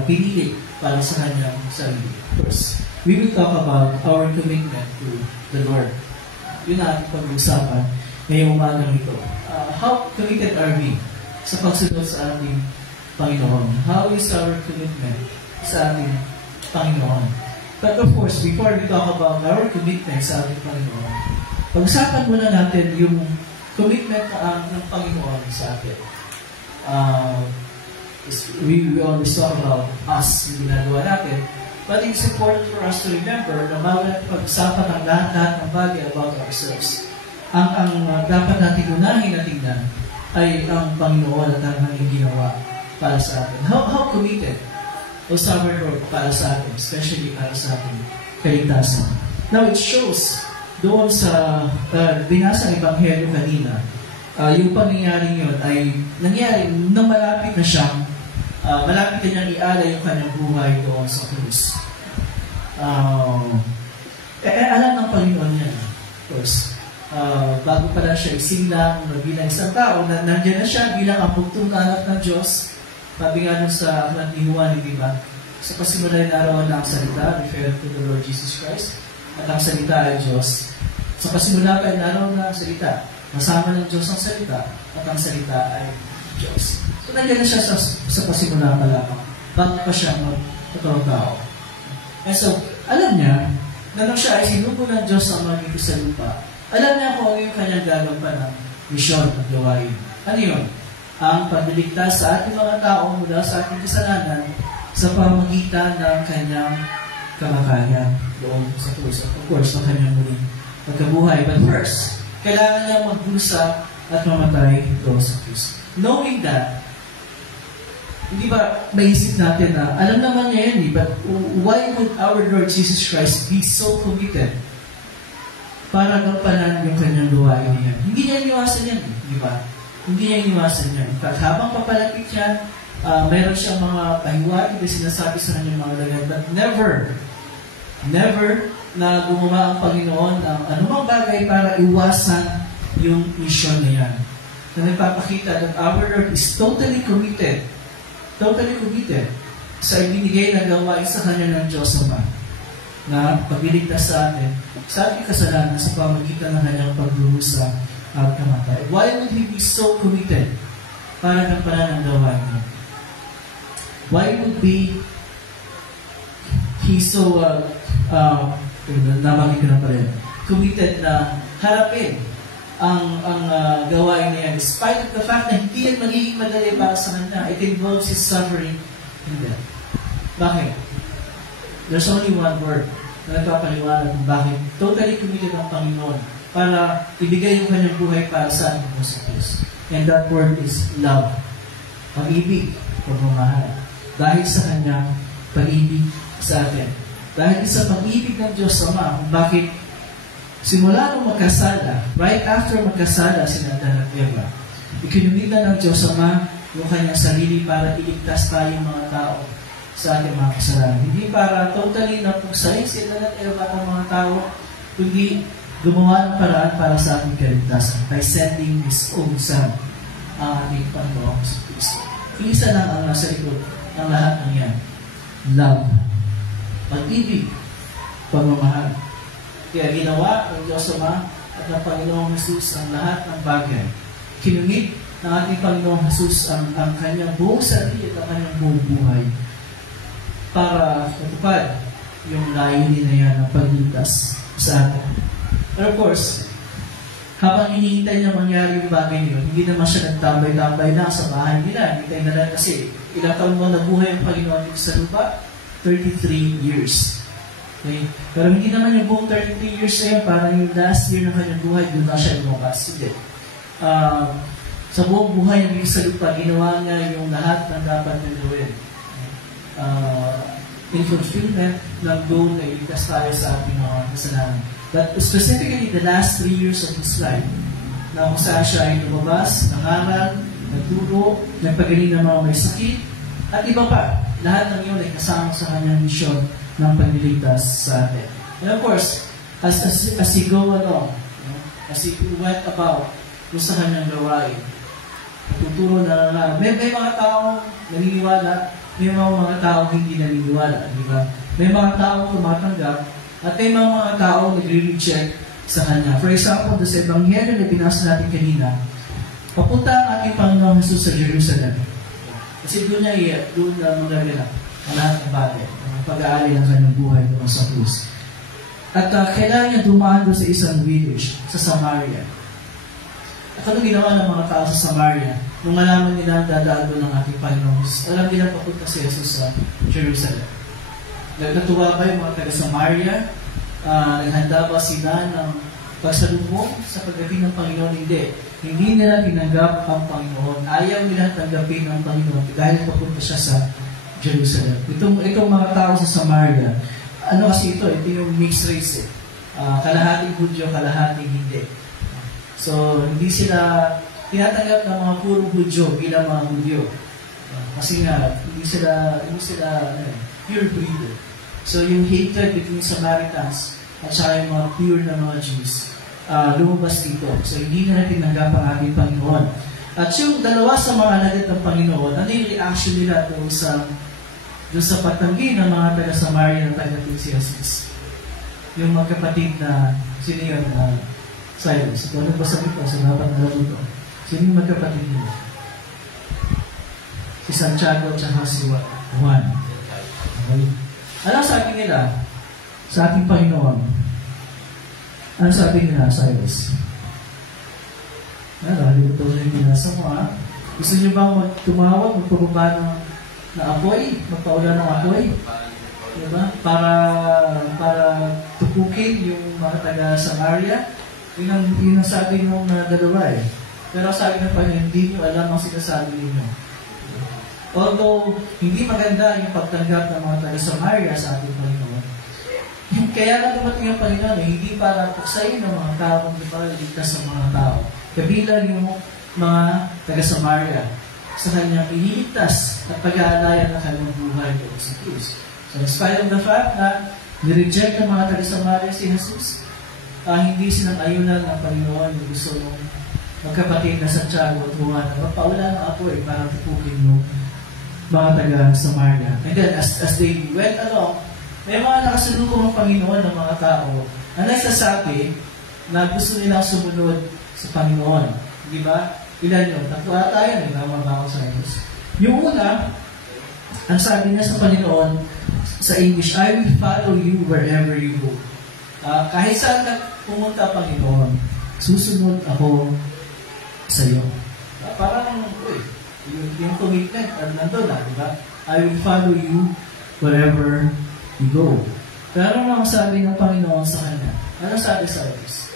pinili para sa kanyang sarili. First, we will talk about our commitment to the Lord. Yun ang ating pag-usapan ngayong umagang ito. How committed are we sa pagsunod sa ating Panginoon? How is our commitment sa ating Panginoon? But of course, before we talk about our commitment sa ating Panginoon, pag-usapan muna natin yung commitment ng Panginoon sa atin. We always talk about us, yung ginagawa natin, but it's important for us to remember na bawat pag-usapan ng lahat ng bagay about ourselves. Ang dapat natin unahin na tingnan ay ang Panginoon at ang kanyang ginawa para sa atin. How committed was our Lord para sa atin, especially para sa ating kaligtasan. Now, it shows doon sa binasang Ebanghelyo kanina, yung pangyayaring yun ay nangyari nang malapit na siyang malapit na niyang ialay yung kanyang buhay doon sa krus. Alam ng Panginoon niya, of course, bago pa lang siya isinlang bilang isang tao, nandiyan na siya bilang ang bugtong anak ng Diyos. Sabi nga nun sa aklat ni Juan, di ba? Sa pasimula yung araw na ang salita, referred to the Lord Jesus Christ, at ang salita ay Diyos. Sa pasimula pa yung araw na ang salita, masama ng Diyos ang salita, at ang salita ay Diyos. So, nandiyan na siya sa pasimula pa lamang, bago pa siya magpatawang tao. And so, alam niya, na nung siya ay sinugo ng Diyos ang mga dito sa lupa, alam niya kung ano yung kanyang gagawin ng misyon at gawain. Ano yun? Ang pagliligtas sa ating mga tao mula sa ating kasalanan sa pamamagitan ng kanyang kamakayan doon sa krus. Of course, ng kanyang muling pagkabuhay. But first, kailangan niya magdusa at mamatay doon sa krus. Knowing that, hindi ba maisip natin na, alam naman niya yan but why would our Lord Jesus Christ be so committed para gampanan yung kanyang gawain niya? Hindi niya iniwasan yan, di ba? Hindi niya iniwasan yan. In fact, habang papalapit siya, mayroon siyang mga pahiwatig na sinasabi sa kanyang mga lagay, but never na gumawa ang Panginoon ng anumang bagay para iwasan yung mission na yan. Na nagpapakita that our Lord is totally committed sa ibinigay na gawain sa kanya ng Diyos Ama na pagliligtas sa atin sa ating kasalanan sa pamagitan ng kanyang pagdurusa at kamatay. Why would He be so committed para gampanan ang gawain niya? Why would He so namagin ko na pa rin, committed na harapin ang gawain niya, despite of the fact na hindi yan magiging madali para sa kanya. It involves His suffering and death. Bakit? There's only one word na nagpapaliwanag kung bakit totally committed ang Panginoon para ibigay yung kanyang buhay para sa ating sa Diyos. And that word is love. Pag-ibig, pagmamahal. Dahil sa kanyang pag-ibig sa atin. Dahil sa pag-ibig ng Diyos Ama, kung bakit simula nung magkasala, right after magkasala si Adan at Eva, ikinumitan ng Diyos Ama yung kanyang sarili para iligtas tayong mga tao sa ating mga kasalanan. Hindi para totally napugsahin si Adan at Eva at ang mga tao, kundi gumawa ng paraan para sa ating kaligtasan by sending His own Son, ang ating Panginoon sa Kristo. Isa lang ang nasa likod ng lahat ng yan. Love. Pag-ibig. Pagmamahal. Kaya ginawa ng Diyos Ama at ng Panginoong Jesus ang lahat ng bagay. Kinumit ng ating Panginoong Jesus ang kanyang buong sarili at ang kanyang buong buhay para matupad yung layunin na yan ng pagligtas sa atin. And of course, habang hinihintay niya mangyari yung bagay niyo, hindi naman siya nagtambay-tambay lang sa bahay nila. Hintay na lang kasi ilang taon mo nabuhay ang Panginoon dito sa lupa? 33 years. Okay? Pero hindi naman yung buong 33 years na yun, parang yung last year ng kanyang buhay, doon na siya lumakas. Hindi. Sa buong buhay ng sa lupa, ginawa niya yung lahat ng dapat na gawin. In fulfillment ng goal na iligtas tayo sa ating mga kasalanan. But specifically, the last 3 years of His life, na kung saan siya ay lumabas, nangaral, nagturo, nagpagaling ng mga may sakit, at iba pa. Lahat ng yun ay kasama sa kanyang misyon ng pagliligtas sa atin. And of course, as He go along, as He went about sa kanyang gawain, tuturo na may mga taong naniniwala, may mga taong hindi naniniwala, di ba? May mga taong tumatanggap, at may mga taong nagre-reject sa Kanya. For example, sa Ebanghelyo na binasa natin kanina, papunta ang ating Panginoong Jesus sa Jerusalem. Kasi doon na magaganap ang lahat ng bagay, ang pag-aali ng kanyang buhay doon sa krus. At kailangan niya dumaan doon sa isang village, sa Samaria. At ano ginawa ng mga tao sa Samaria? Nung malaman nila ang dadaan doon ng ating Panginoon, alam nila papunta si Jesus sa Jerusalem. Natuwa ba yung mga taga-Samaria? Naghanda ba sila ng pagsalubong sa pagdating ng Panginoon? Hindi. Hindi nila tinanggap ang Panginoon. Ayaw nila tanggapin ang Panginoon dahil papunta siya sa Jerusalem. Itong mga tao sa Samaria, ano kasi ito? Ito yung mixed race. Kalahating Hudyo, kalahating hindi. So, hindi sila tinatanggap ng mga purong Hudyo bilang mga Hudyo. Kasi nga, hindi sila pure breeder. So, yung hatred between Samaritans at saka yung mga pure na mga Jews, lumabas dito. So, hindi na tinanggap ang ating Panginoon. At yung dalawa sa mga alagad ng Panginoon, ano yung reaction nila doon sa patanggi ng mga taga-Samaria na tagapin si Jesus? Yung magkapatid na sino yun? Silas. Ito, ano ba sabi ko? Sa dapat na lang ito. Sino yung magkapatid nila? Si Santiago at saka si Juan. Okay. Ano sabi nila sa ating Panginoon? Ano sabi nila, Silas? Ito na yung binasa mo, ha? Gusto niyo bang tumawag, magpababa na apoy? Magpaula ng apoy? Diba? Para tukukin yung mga taga-Samaria? Yun ang sabi ng dalawa eh. Pero sabi ng Panginoon, hindi nyo alam ang sinasabi ninyo. Although, hindi maganda yung pagtanggap ng mga taga-Samaria sa ating Panginoon. Kaya nga dumating ang Panginoon, hindi para puksayin ng mga tao, kundi para ligtas sa mga tao. Kabilang yung mga taga-Samaria sa kanyang iniligtas at pag-aalayan ng kanyang buhay doon sa krus. So, in spite of the fact na nireject ng mga taga-Samaria si Jesus, hindi silang ayunan ng Panginoon yung gusto ng magkapatid na Santiago at Juan na magpaula ng apoy para tupukin yung mga taga-Samaria. And then, as they went along, may mga nakasalubong ng Panginoon ng mga tao na nagsasabi na gusto nilang sumunod sa Panginoon. Di ba? Ilan yun? Tatlo tayo, tama ba ako sa English? Yung una, ang sabi niya sa Panginoon, sa English, I will follow you wherever you go. Kahit saan ka pumunta, Panginoon, susunod ako sa iyo. Parang, yung commitment, nandun na, di ba? I will follow you wherever you go. Pero ano ang sabi ng Panginoon sa kanya? Ano sabi sa Diyos?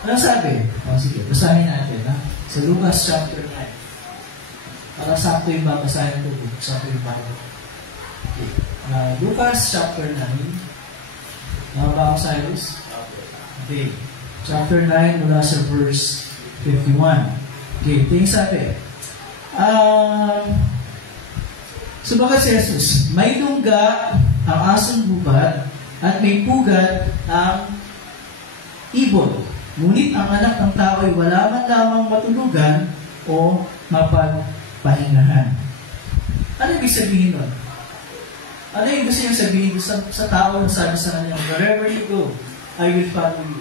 Ano sabi? Sige, basahin natin. Sa Lucas chapter 9. Para sakto yung babasahin ko. Sakto yung Bible. Okay. Lucas chapter 9. Mga ba ako sa Diyos? Okay. Chapter 9 mula sa verse 51. Okay, ito yung sabi. Subagat si Jesus, may lungga ang asong bubad at may pugat ang ibon. Ngunit ang anak ng tao ay wala man lamang matulugan o mapagpahingahan. Ano ibig sabihin nun? Ano yung gusto niyang sabihin sa tao na sabi sa kanya, wherever you go, I will follow you.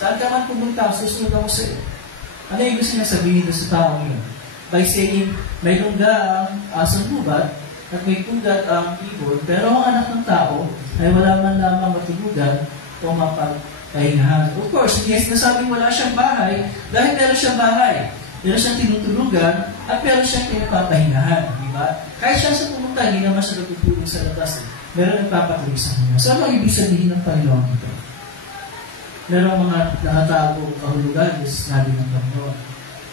Saan ka man pumunta, susunod ako sa iyo. Ano yung gusto niyang sabihin sa tao yun? By saying, may lungga ang asong bubad at may pugat ang ibon, pero ang anak ng tao ay wala man lamang matulugan o mapagpahingahan. Of course, yes, nasabing wala siyang bahay dahil meron siyang bahay. Meron siyang tinutulugan at meron siyang pinapapahingahan. Diba? Kahit siya sa pumunta, hindi naman siya natutulog sa labas. Meron nagpapatuloy sa kanya. So, ano ibig sabihin ng Panginoon ito? Meron mga nakatagong kahulugan, sinabi ng Panginoon.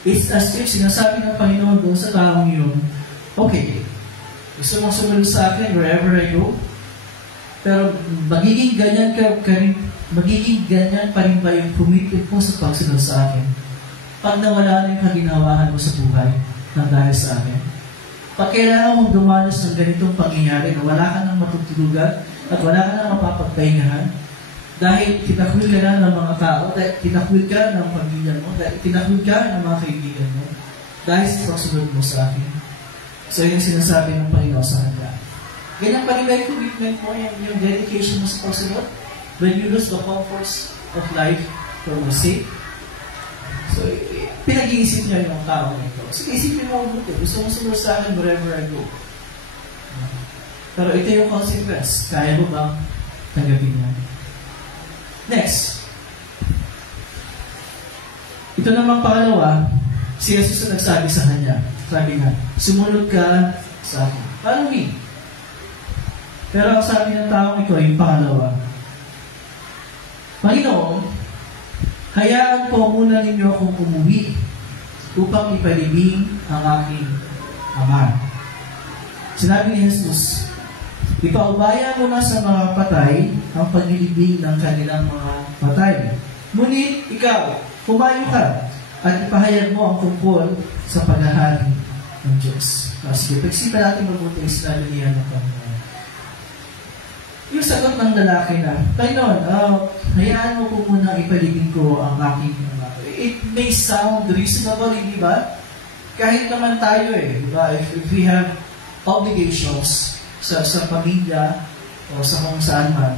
It's as if sinasabi ng Panginoon doon sa taong yun, okay, gusto mong sumunod sa akin wherever I go, pero magiging ganyan pa rin ba yung commitment mo sa pagsunod sa akin? Pag nawala na yung kaginawahan mo sa buhay ng dahil sa akin. Pag kailangan mong dumanas ng ganitong pangyayari na wala ka nang matutulugan at wala ka nang mapapagpahingahan, dahil tinakwil ka na ng mga tao, dahil tinakwil ka ng pamilya mo, dahil tinakwil ka ng mga kaibigan mo, dahil sa pagsunod mo sa akin. So, yung sinasabi ng Panginoon sa kanya. Ganyan pa rin ba yung commitment mo, yung dedication mo sa pagsunod? When you lose the comforts of life for your sake? So, pinag-iisip niya yung tao nito. Sige, isipin mo mabuti. Gusto mo sunod sa akin wherever I go. Pero ito yung consequence. Kaya mo bang tanggapin niya? Next. Ito naman pangalawa, si Jesus na nagsabi sa kanya. Sabi nga, sumunod ka sa akin. Follow me. Pero ang sabi ng taong ito, yung pangalawa, Panginoon, hayaan po muna ninyo akong umuwi upang ipalibing ang aking ama. Sinabi ni Jesus, ipaubaya mo na sa mga patay ang paglilibing ng kanilang mga patay. Ngunit ikaw, humayo ka at ipahayag mo ang tungkol sa paghahari ng Diyos. Sige, pagsipa natin mabuti ang sinabi niya ng Panginoon. Yung sagot ng lalaki na, Panginoon, hayaan mo po muna ipalibing ko ang aking ama. It may sound reasonable, hindi ba? Kahit naman tayo di ba? If we have obligations sa pamilya o sa kung saan man,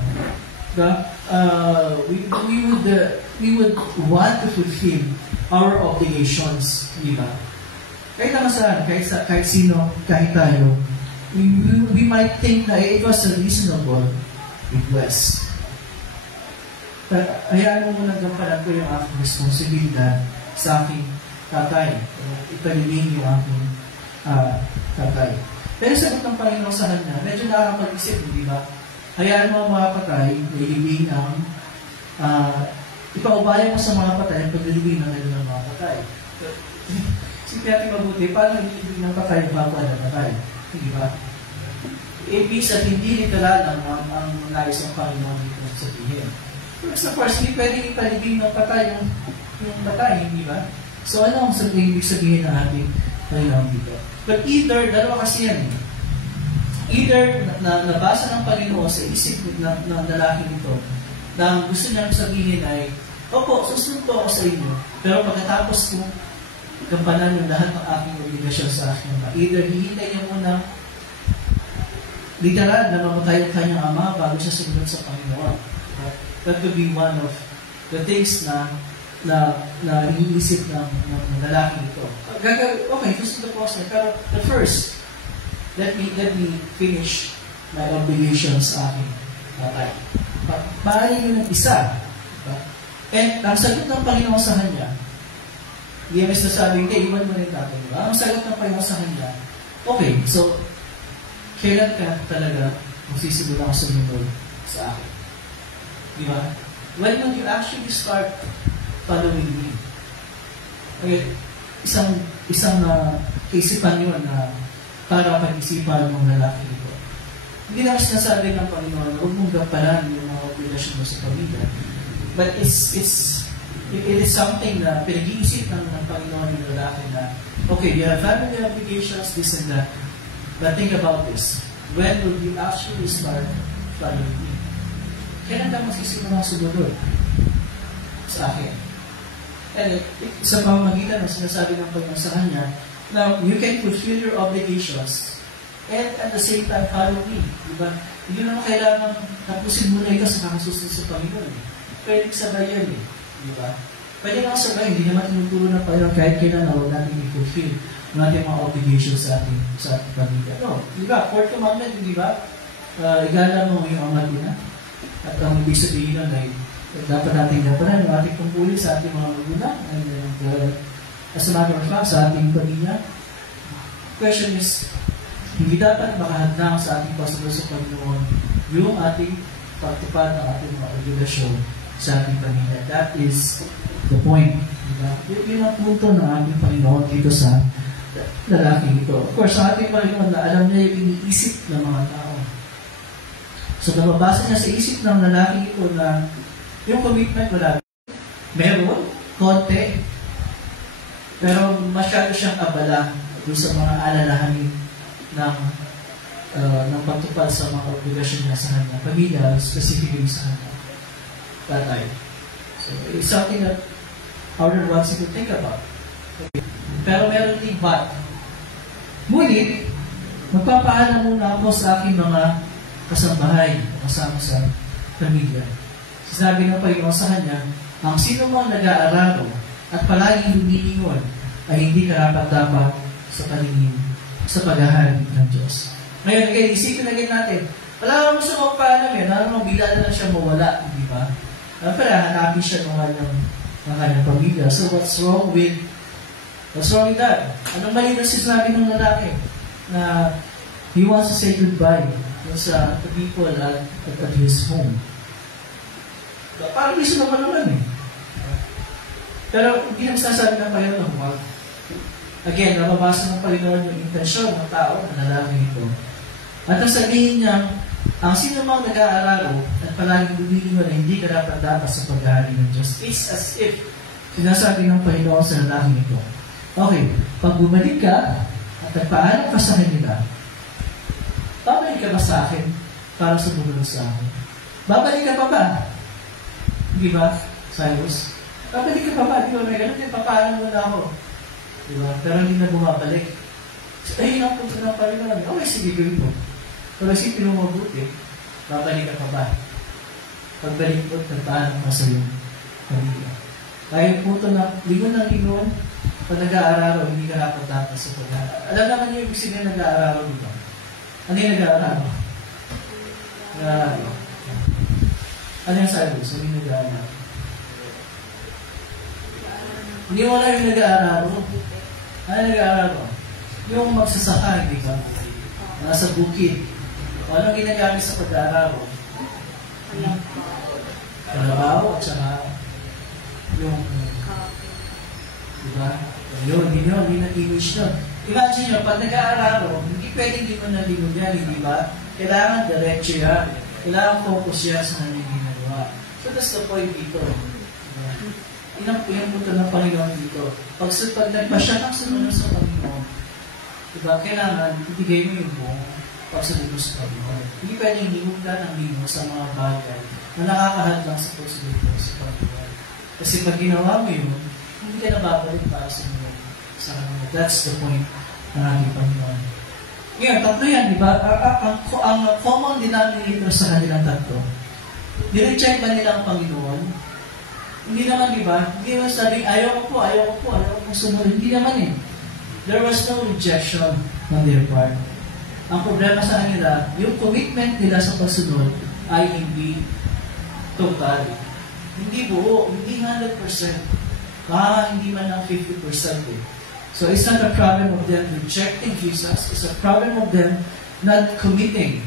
we would want to fulfill our obligations, di ba? Kahit naman saan, kahit sino, kahit tayo, we might think na it was a reasonable request. Hayaan mo muna gampanan ko yung aking responsibilidad sa aking tatay. Ipalibing yung aking tatay. Pero sagot ng Panginoon sa kanya, medyo nakakapag-isip, di ba? Hayaan mo ang mga patay, nailibing ang ipaubaya mo sa mga patay ang paglilibing ng ng mga patay. Sige natin mabuti, paano ilibing ng patay ang mga patay? Hindi ba? Ibig sabihin, hindi literal ang nais ng Panginoon dito sabihin. First of course, hindi pwedeng ipalibing ng patay yung patay, hindi ba? So, ano ang ibig sabihin ng ating Panginoon dito? But either, dalawa kasi yan. Either nabasa ng Panginoon sa isip ng lalaki nito na ang gusto niyang sabihin ay, opo, susunod po ako sa inyo. Pero pagkatapos kong gampanan yung lahat ng aking obligasyon sa akin, either hihintay niya muna literal na mamatay ang kanyang ama bago siya sumunod sa Panginoon. That could be one of the things na iniisip ng lalaki ito. Okay, susunod po siya. Pero at first, let me finish my obligations sa aking tatay. Paano yun ang isa? Diba? And ang sagot ng Panginoon sa kanya, hindi mas nasabi, hindi, iwan mo na yung tatay. Diba? Ang sagot ng Panginoon sa kanya, okay, so, kailan ka talaga magsisimula ka sumunod sa akin? Diba? When will you actually start following me? Okay, isang kaisipan yun na para pag-isipan ng lalaki ito. Hindi na sinasabi ng Panginoon, huwag mong gampanan yung mga obligasyon mo sa pamilya. But it is something na pinag-iisip ng Panginoon yung lalaki na, okay, you have family obligations, this and that. But think about this. When will you actually start following me? Kailan ka magsisimula sumunod sa akin? And sa pamamagitan ng sinasabi ng Panginoon sa kanya, now, you can fulfill your obligations and at the same time follow me. Diba? Hindi naman kailangan tapusin muna ikaw sa kakasusunod sa Panginoon. Pwede sabay yan eh. Diba? Pwede naman sabay, hindi naman tinuturo ng Panginoon kahit kailan na huwag natin i-fulfill ng ating mga obligations sa ating pamilya. No, diba? Fourth commandment, diba? Igala mo yung ama din, at ang ibig sabihin nun ay dapat natin gampanan yung ating tungkulin sa ating mga magulang and as a matter of fact, sa ating pamilya. Question is, hindi dapat makahadlang sa ating pasunod sa Panginoon yung ating pagtupad ng ating mga obligasyon sa ating pamilya. That is the point. Diba? Yun ang punto ng ating Panginoon dito sa lalaki ito. Of course, sa ating Panginoon na alam niya yung iniisip ng mga tao. So, nababasa niya sa isip ng lalaki ito na yung commitment wala. Meron, konti, pero masyado siyang abala doon sa mga alalahanin ng pagtupad sa mga obligasyon niya sa kanya. Pamilya, specifically sa kanya. Tatay. So, it's something that our Lord wants you to think about. Okay. Pero meron din but. Ngunit, magpapaalam muna ako sa aking mga kasambahay, kasama sa pamilya. Sinabi ng Panginoon sa kanya, ang sino mang nag-aararo at palaging lumilingon ay hindi karapat-dapat sa paningin sa paghahari ng Diyos. Ngayon, kaya isipin na natin, wala naman gusto magpaalam yan, wala naman bigla na lang siya mawala, di ba? Pero hanapin siya ng kanyang pamilya. So what's wrong with that? Anong mali na sinabi ng lalaki na he wants to say goodbye sa the people at his home? Parang gusto naman eh. Pero hindi naman sinasabi ng Panginoon na huwag. Again, nababasa ng Panginoon yung intensyon ng tao na lalaki ito. At ang sabihin niya, ang sino mang nag-aalaro at palaging lumilingon na hindi karapat-dapat sa paghahari ng Diyos. It's as if sinasabi ng Panginoon sa lalaki ito. Okay, pag bumalik ka at nagpaalam ka sa kanila, babalik ka ba sa akin para sumunod sa akin? Babalik ka pa ba? Di ba, Cyrus? Babalik ka pa ba? Di ba, may ganun din, papaalam mo na ako. Di ba? Pero hindi na bumabalik. So, ayun ang punto ng Panginoon. Okay, sige, gawin mo. Pero isipin mo mabuti, babalik ka pa ba? Pagbalik mo, nagpaalam ka sa iyong pamilya. Kaya yung punto na, lingon ng lingon, pag nag-aararo, hindi ka dapat sa pag-aararo. Alam naman niyo yung ibig sabihin nag-aararo dito. Ano yung nag-aararo? Nag-aararo. Ano yung sabi? So, yung nag-aararo. Hindi mo na yung nag-aararo. Ano yung nag-aararo? Yung magsasaka, hindi ba? Nasa bukid. O anong ginagamit sa pag-aararo? kalabaw at saka yung, di ba? Yun, hindi na-image nun. Imagine nyo, pag nag-aararo, hindi pwedeng di mo nalingon yan, hindi ba? Kailangan diretso yan. Kailangan focus yan sa kanyang ginagawa. So that's the point dito. Diba? Yung punto ng Panginoon dito. Pag nagpa siya ng sumunod sa Panginoon, diba, kailangan ibigay mo yung buong pagsunod mo sa Panginoon. Hindi pwedeng hinimog ka ng limo sa mga bagay na nakakahad lang sa pagsunod mo sa Panginoon. Kasi pag ginawa mo yun, hindi ka nababalik para sa mga sa kanila. That's the point ng ating Panginoon. Ngayon, tatlo yan, di ba? Ang common denominator sa kanilang tatlo, nire-check ba nila ang Panginoon? Hindi naman, di ba? Hindi naman sabing, ayaw ko po sumunod. Hindi naman eh. There was no rejection on their part. Ang problema sa kanila, yung commitment nila sa pagsunod ay hindi total. Hindi buo, hindi 100%. Hindi man lang 50% eh. So it's not a problem of them rejecting Jesus. It's a problem of them not committing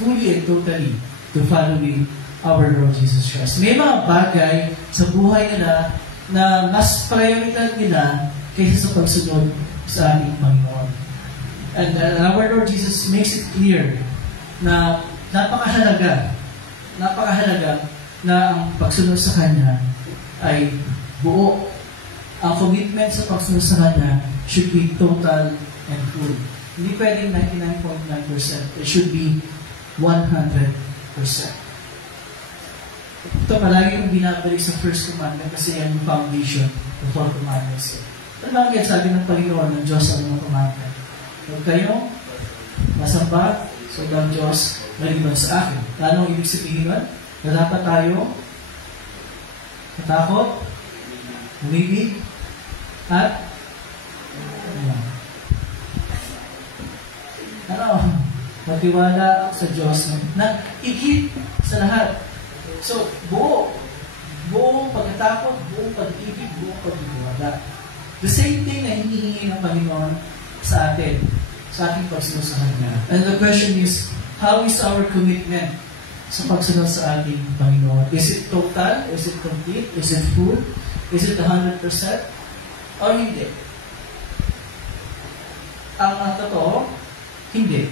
fully and totally to following our Lord Jesus Christ. May mga bagay sa buhay nila na mas prioridad nila kaysa sa pagsunod sa ating Panginoon. And our Lord Jesus makes it clear na napakahalaga na ang pagsunod sa Kanya ay buo. Ang commitment sa pagsunod sa Kanya should be total and full. Hindi pwedeng 99.9%. It should be 100%. Ito palagi yung binabalik sa first commandment kasi yan yung foundation of all commandments. Ano bakit sabi ng Panginoon ng Diyos sa mga commandment? Huwag kayong masamba sa ibang Diyos maliban sa akin. Anong ibig sabihin nun? Na dapat tayo matakot, umibig, at matiwala sa Diyos na higit sa lahat. So, buong pagkatakot, buong pag-ibig, buong pagtitiwala. The same thing na hinihingi ng Panginoon sa atin, sa ating pagsunod sa Kanya. And the question is, how is our commitment sa pagsunod sa ating Panginoon? Is it total? Is it complete? Is it full? Is it 100%? O hindi? Ang totoo, hindi.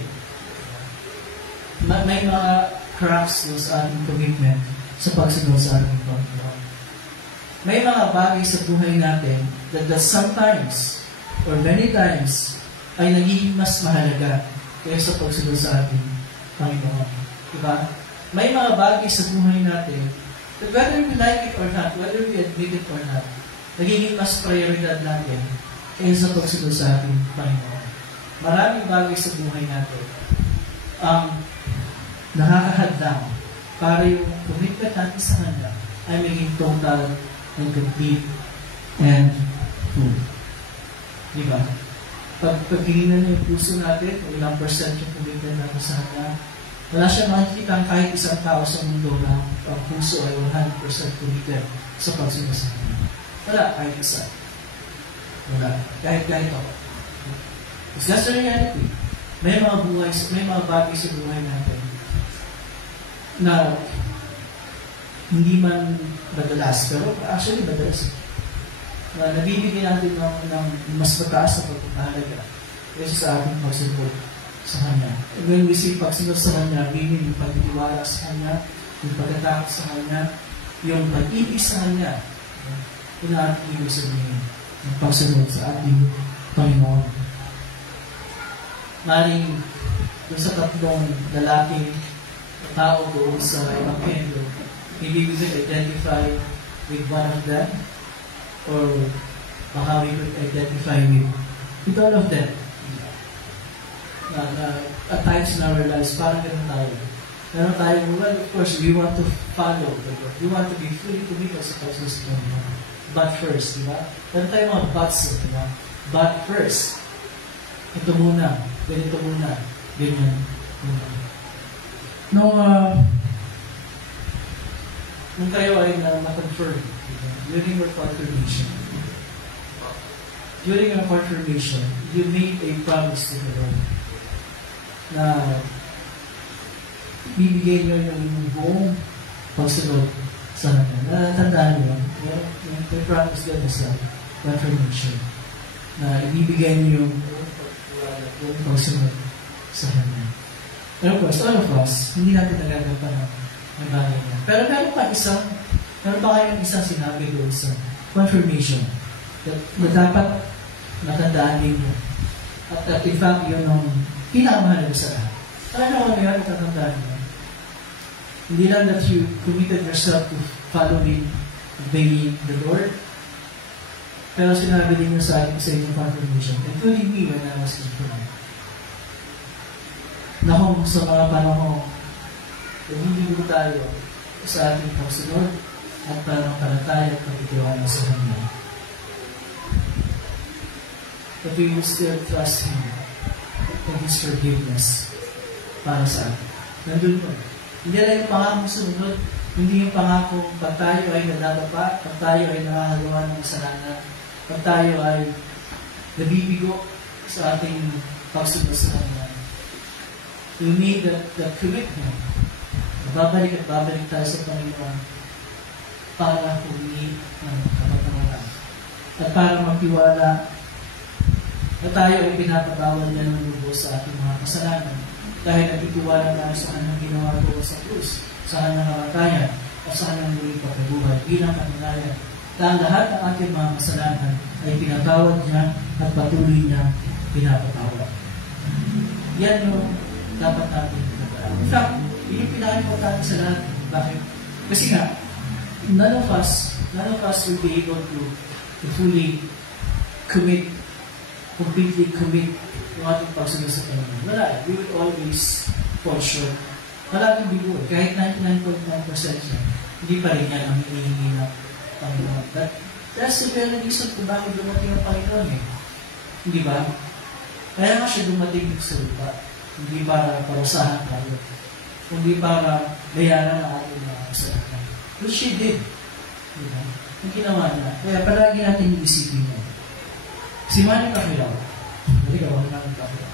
May mga cracks sa ating commitment sa pagsunod sa ating Panginoon. May mga bagay sa buhay natin that sometimes or many times ay nagiging mas mahalaga kaysa sa pagsunod sa ating Panginoon. Diba? May mga bagay sa buhay natin that whether we like it or not, whether we admit it or not, nagiging mas prioridad natin kaysa sa pagsunod sa ating Panginoon. Maraming bagay sa buhay natin ang nakakahadlang para yung commitment natin sa Kanya ay maging total and complete and full. Diba? Pag tinignan yung puso natin, kung ilang percent yung commitment natin sa Kanya, wala siya makikita kahit isang tao sa mundo na ang puso ay 100% committed sa pagsunod sa Kanya. Wala, kahit isa. Wala. Kahit ako. Because that's the reality. May mga bagay sa buhay natin na hindi man madalas, pero actually madalas. Na nabibigyan natin ng mas mataas na pagpapahalaga kaysa sa ating pagsunod sa Kanya. And when we see pagsunod sa Kanya, meaning yung pagtitiwala sa Kanya, yung pagkatakot sa Kanya, yung pag-ibig sa Kanya, yun ang ating ibig sabihin ng pagsunod sa ating Panginoon. Maring doon sa tatlong lalaking tao doon sa Evangelyo, maybe we could identify with one of them, or baka we could identify with all of them. At times in our lives, parang ganun tayo. Meron tayo, well, of course, we want to follow the Lord. We want to be fully committed sa pagsunod ng Lord. But first, di ba? Meron tayo mga buts, di ba? But first, ito muna, ganito muna, ganyan muna. Nung kayo ay na-confirm, during your confirmation, you made a promise to the Lord na bibigyan nyo yung buong pagsunod sa Kanya. Tandaan niyo, yung promise God is a confirmation na ibibigay niyo yung pagsunod sa Kanya. And of course, all of us, hindi natin nagagapan ng bagay niya. Pero meron pa kayong isang sinabi doon sa confirmation na dapat natandaan ninyo. At in fact, yun ang pinakamahalaga sa lahat. Alam mo yun, tatandaan niyo. Hindi lang that you committed yourself to following, obeying the Lord, pero sinabi din niyo sa inyong confirmation, including me when I was confirmed, na kung sa mga panahon, nagbibigo tayo sa ating pagsunod at pananampalataya at pagtitiwala sa Kanya. But we will still trust Him and His forgiveness para sa atin. Nandun po. Hindi lang yung pangakong sumunod, hindi yung pangakong pag tayo ay nadadapa, pag tayo ay nakakagawa ng kasalanan, pag tayo ay nabibigo sa ating pagsunod sa Kanya. We need that commitment. Babalik at babalik tayo sa Panginoon para humingi ng kapatawaran. At para magtiwala na tayo ay pinapatawad niya ng lubos sa ating mga kasalanan dahil nagtitiwala tayo sa kanyang ginawa doon sa krus, sa kanyang kamatayan, at sa kanyang muling pagkabuhay bilang katunayan na ang lahat ng ating mga kasalanan ay pinatawad niya at patuloy niya pinapatawad. Yan yung dapat natin pinatawad. In fact, yun yung pinaka-importante sa lahat. Bakit? Kasi nga, none of us will be able to fully commit, completely commit yung ating pagsunod sa Panginoon. Wala. We will always fall short. Wala yung bigo. Kahit 99.9% niya, hindi pa rin yan ang hinihingi ng Panginoon. But that's the very reason kung bakit dumating ang Panginoon eh. Hindi ba? Kaya nga siya dumating sa lupa. Hindi para parusahan tayo. Hindi para bayaran ang ating mga kasalanan. But she did. Diba? Ang ginawa niya. Kaya palagi natin iisipin mo. Si Manny Pacquiao. Hindi ka, wala namin Pacquiao.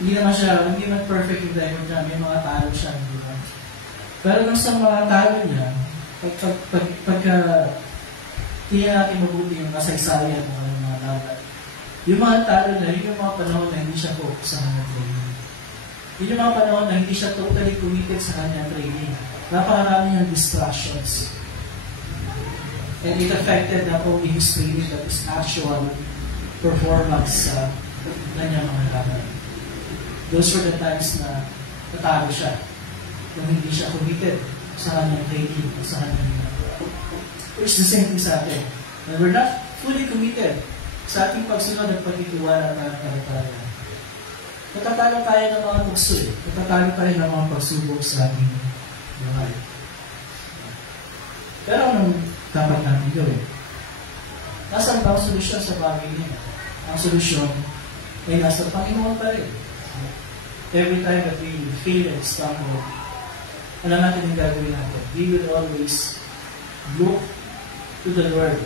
Hindi naman perfect yung record niya. May mga talo siya. Diba? Pero nang sa mga talo niya, pagka tingnan natin mabuti yung kasaysayan ng mga laban. Yung mga talo na, yun yung mga panahon na hindi siya focus sa kanyang training. Yun yung mga panahon na hindi siya totally committed sa kanyang training. Napakarami niyang distractions. And it affected not only his training but his actual performance sa kanyang mga laban. Those were the times na natalo siya. Kung hindi siya committed sa kanyang training o sa kanyang ginagawa. It's the same thing sa atin. When we're not fully committed sa ating pagsunod at pagtitiwala ng pananampalataya, natatalo tayo ng mga tukso eh. Natatalo tayo ng mga pagsubok sa ating buhay. Pero anong dapat natin gawin? Nasaan ba ang solusyon sa bagay niya? Ang solusyon ay nasa Panginoon pa rin. Every time that we fail and stumble, alam natin yung gagawin natin. We will always look to the Lord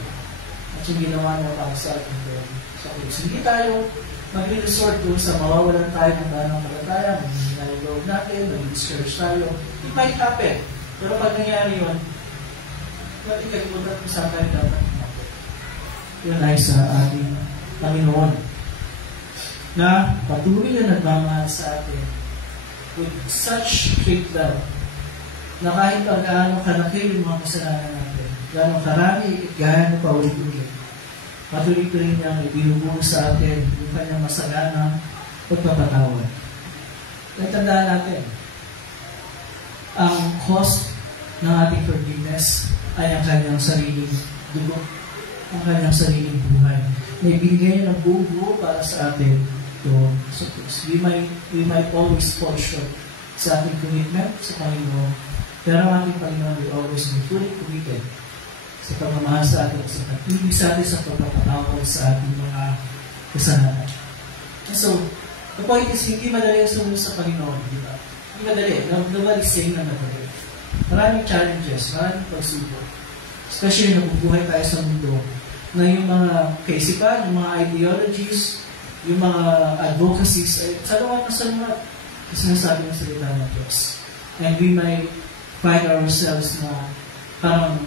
at yung ginawa niya para sa ating Lord sa krus. Hindi tayo mag-resort doon sa mawawalan tayo ng pananampalataya, mag-nalilog natin, mag-discourage tayo. It might happen. Pero pag nangyari yun, natin kalimutan kung saan tayo dapat natin. Yun ay sa ating Panginoon na patuloy na nagmamahal sa atin with such great love na kahit pa gaano kalaki yung mga kasalanan natin, gaano karami at gaano pa ulit-ulit, patuloy ko rin niyang ibinubuo sa atin yung kanyang masaganang pagpapatawad. Kaya tandaan natin, ang cost ng ating forgiveness ay ang kanyang sariling dugo, ang kanyang sariling buhay. Na ibigay niya ng buo para sa atin doon sa krus. We might always fall short sa ating commitment sa Panginoon, pero ang ating Panginoon will always be fully committed sa pagmamahal sa atin, sa pag-ibig sa atin, sa pagpapatawad sa ating mga kasalanan. So, the point is, hindi madali ang sumunod sa Panginoon, di ba? Hindi madali. Nobody's saying na madali. Maraming challenges, maraming pagsubok. Especially nabubuhay tayo sa mundo na yung mga kaisipan, yung mga ideologies, yung mga advocacies, ay salungat na salungat kasi nasabi ng salita ng Diyos. And we might find ourselves na parang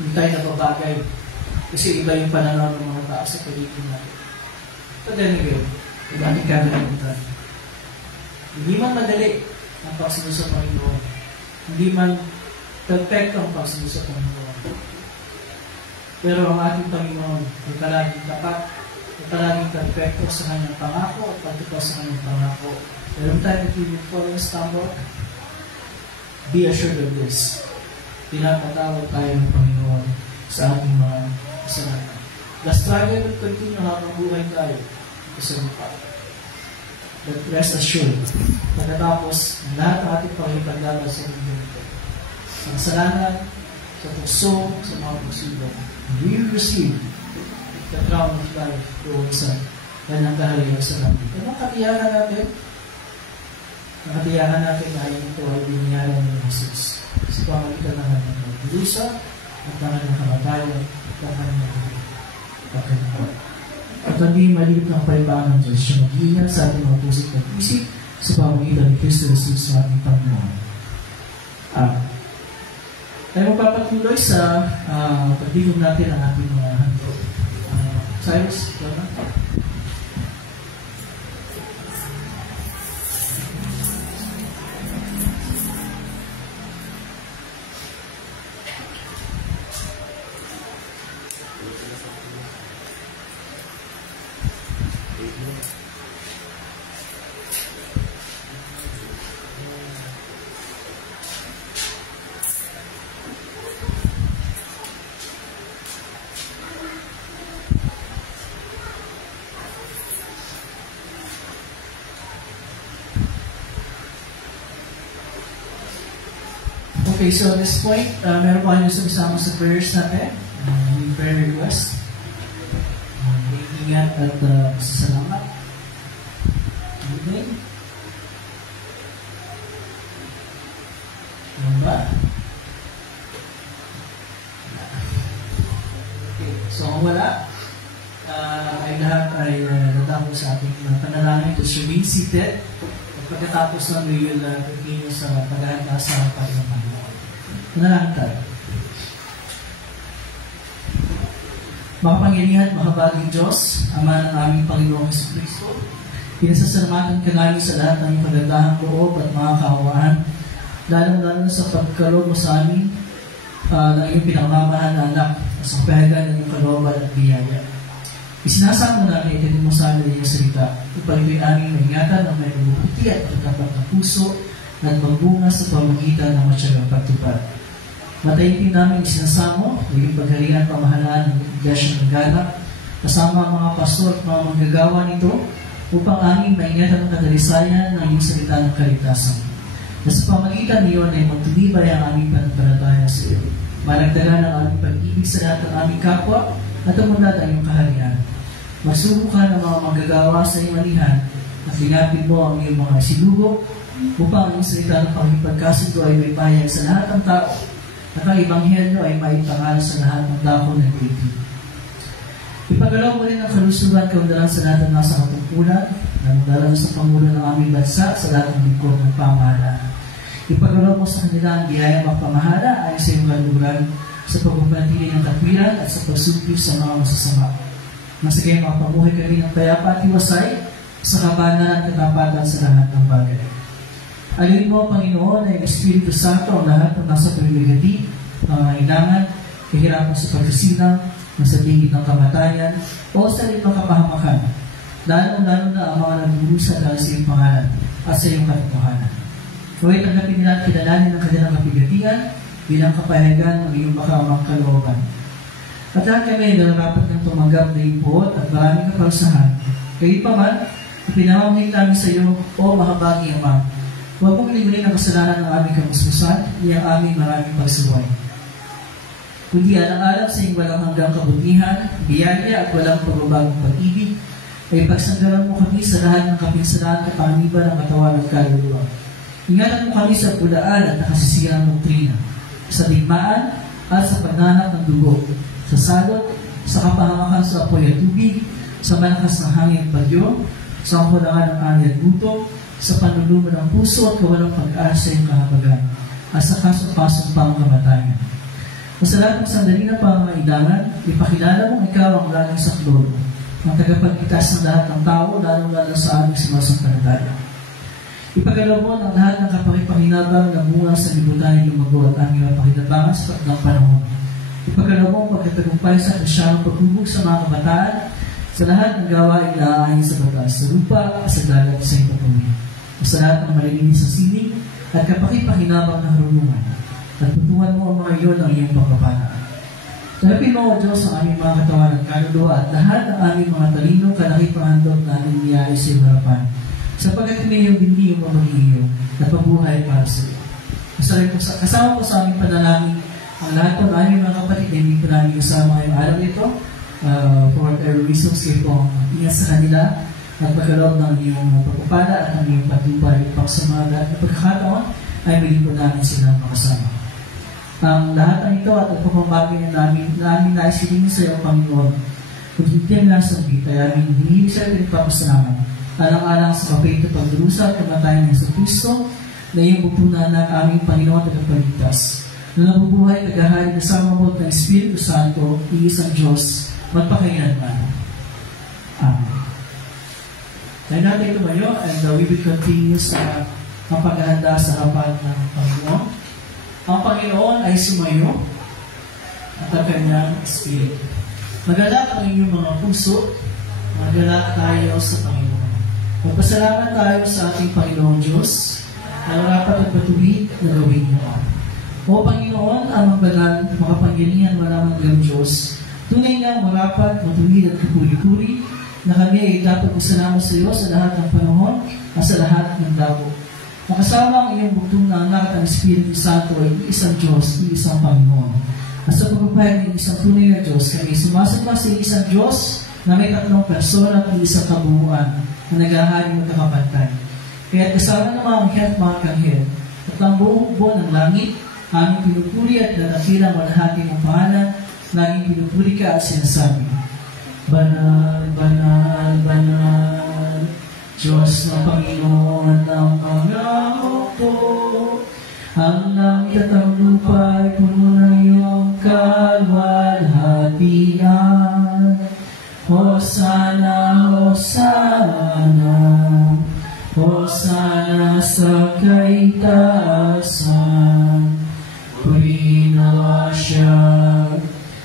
hindi tayo nababagay kasi iba yung pananaw ng mga tao sa paligid natin. But then again, iba ating kakalimutan. Hindi man madali ang pagsunod sa Panginoon. Hindi man perfect ang pagsunod sa Panginoon. Pero ang ating Panginoon ay palaging tapat, ay palaging perfecto sa kanyang pangako at pagtupad sa kanyang pangako. Pero tayo if you fall and stumble, be assured of this. Pinapatawad tayo ng Panginoon sa ating mga kasalanan. The struggle will continue habang buhay tayo sa lupa. But rest assured, pagkatapos ng lahat ng ating pangipaglaban sa mundo nito, sa kasalanan, sa tukso, sa mga pagsubok, we will receive the crown of life doon sa kanyang kaharian sa langit. Ano katiyakan natin? Nakatiyakan natin na ito ay biniyaran ng Jesus sa pamagitan ng kanyang pagdusa at ng kanyang kamatayan at ng kanyang pagkakuan. At hindi maliit ng paibangan ng Diyos siya mag-iingat sa ating mga puso't pag-isip sa pamagitan ni Kristo Jesus sa ating Panginoon. Tayo magpapatuloy sa pagdigong natin ang ating mga handog. Cyrus, ito na. Okay, so at this point, meron pa kayo sumisama sa prayers natin. Yung prayer request. Ingat at pasasalamat. Okay. Ano ba? Okay, so kung wala, ay lahat ay natapos sa ating panalangin to remain seated. At pagkatapos ng we will continue sa paghahanda sa Panginoon. Manalangin tayo. Makapangyarihan, makabaging Diyos, Ama ng aming Panginoong Jesucristo, pinasasalamatan ka namin sa lahat ng iyong kagandahang loob at mga kaawaan, lalong-lalo sa pagkaloob mo sa amin ng iyong pinagmamahal na anak sa pahagan ng iyong kalooban at biyaya. Isinasama mo namin itinin mo sa amin ng iyong salita upang ito'y aming maingatan ang may mabubuti at pagtapat ng puso at magbunga sa pamagitan ng matyagang pagtupad. Matayitin namin isinasamo, naging pagharian pamahalaan ng Iglesia ng Ghana, kasama ang mga pastor at mga manggagawa nito upang aming maingatan ang kadalisayan ng iyong salita ng kaligtasan. Na sa pamagitan niyon ay magtutibay ang aming pananampalataya sa iyo. Malagdagan ang aming pag-ibig sa lahat ng aming kapwa at umunlad ang iyong kaharian. Magsubukan ang mga manggagawa sa iyong manihan at linapin mo ang iyong mga silugo upang ang iyong salita ng pangipagkasundo ay may bayag sa lahat ng tao at ang Ebanghelyo ay maipangalan sa lahat ng dako ng daigdig. Ipagalaw mo rin ang kalusugan kaundaran sa lahat ng nasa katungkulan, lalong-lalo sa Pangulo ng aming bansa sa lahat ng lingkod ng pamahalaan. Ipagalaw mo sa kanila ang biyaya magpamahala ayon sa iyong kalusugan sa pagpapanatili ng katwiran at sa pagsupil sa mga masasama. Masagay makapamuhay kami ng payapa at iwasay sa kabanan at katapatan sa lahat ng bagay. Alin mo, Panginoon, ay Espiritu Santo ang lahat ng nasa pamimigati, pangangailangan, kahirapan sa pagkasilang, nasa tingin ng kamatayan, o sa rin ng kapahamakan, lalo-lalo na ang mga nagburusa dahil sa iyong pangalan at sa iyong katotohanan. Huwag tanggapin nila at kilalanin ang kanilang kapigatian bilang kapayagan ng iyong makamang kalooban. At lahat kami ay nalarapat ng tumanggap na ipot at maraming kapalsahan. Kayo pa man, ipinamamahig namin sa iyo, o mahabagi Ama. Huwag mong ligunin ang kasalanan ng aming kamusmusan, ni ang aming maraming pagsuway. Kundi alang-alang sa iyong walang hanggang kabutihan, biyaya at walang pagbabagong pag-ibig, ay pagsanggalan mo kami sa lahat ng kapinsalaan at panganiban ng katawan at kaluluwa. Ingatan mo kami sa pulaan at nakasisiyang doktrina, sa digmaan at sa pagnanak ng dugo, sa salot, sa kapahamakan sa apoy at tubig, sa malakas ng hangin at bagyo, sa kulangan ng ani at gutom, sa panlulumo ng puso at kawalang pag-asa sa iyong kahabagan. at sa kasong-pasong pang kamatayan. Sa lahat ng sandali na pangailangan, ipakilala mong ikaw ang laging saklolo, ang tagapagligtas ng lahat ng tao, lalo-lalo sa aming sumasampalataya. Ipagalaw mo ng lahat ng kapakipakinabang na bunga sa libutan ng lumago at aming mapakinabangan sa takdang panahon. Ipagalaw mo ang pagkatagumpay sa kristyang paghubog sa mga kabataan, sa lahat ng gawain na aayon sa batas, sa lupa, sa dagat, sa ipatuloy. Sa lahat ng malilinis sa sining at kapakipakinabang ng harunungan. At tutuhan mo ang mga iyon ang iyong pagpapala. Talapin mo, O Diyos, ang aming mga katawan at kaluluwa at lahat ng aming mga talino, kalaki-pahandog na aming niyari sa iyong harapan. Sapagkat may iyong bindi yung mamag-iyo at pabuhay para sa iyo. Kasama po sa aming panalangin ang lahat ng aming mga kapatid na hindi po namin kasama ngayong araw ito. For whatever reasons, kayo po ang ingat sa kanila at magkaroon ng iyong pagpapala at ang iyong patubay upang sa mga lahat na pagkakataon ay muli po namin silang makasama. Ang lahat ng ito at ang pamamagay na namin naisilingin sa iyo, Panginoon, kung hindi ang nasa bit, ay aming hinihilig sa iyo pinagpapasalamat. Alang-alang sa kapit at pagdurusa at kamatayan ng Yesu Cristo na iyong bupunan ng aming Panginoon at Tagapagligtas, na nabubuhay tagahari na samamot ng Espiritu Santo, iisang Diyos, magpakailanman. Amen. Kaya natin tumayo and we will continue sa ang paghahanda sa harapan ng Panginoon. Ang Panginoon ay sumayo at ang kanyang Espiritu. Magalak ang inyong mga puso, magalak tayo sa Panginoon. Magpasalamat tayo sa ating Panginoon Diyos na marapat at matuwid na gawin mo. O Panginoon, ang magbanal, makapangyarihan malamang ng Diyos, tunay nga marapat, matuwid at kapuri-puri na kami ay dapat magsalama sa iyo sa lahat ng panahon at sa lahat ng dabo. Makasama ang iyong bugtong na anak at ang Espiritu Santo ay isang Diyos, isang Panginoon. At sa pagpapahayag ng isang tunay na Diyos, kami sumasama sa isang Diyos na may tatlong persona at isang kabuuan na naghahari magkakapantay. Kaya kasama ng mga anghel at mga kanghel at ang buong buo ng langit, aming pinupuri at nanatilang malahati ng pangalan, laging pinupuri ka at sinasabi, Banal, banal, banal, Diyos na Panginoon ng mga hukbo. Ang langit at ang lupa ay puno ng iyong kalwalhatian. Hosana, Hosana, Hosana sa kaitaasan. Purinawa siya,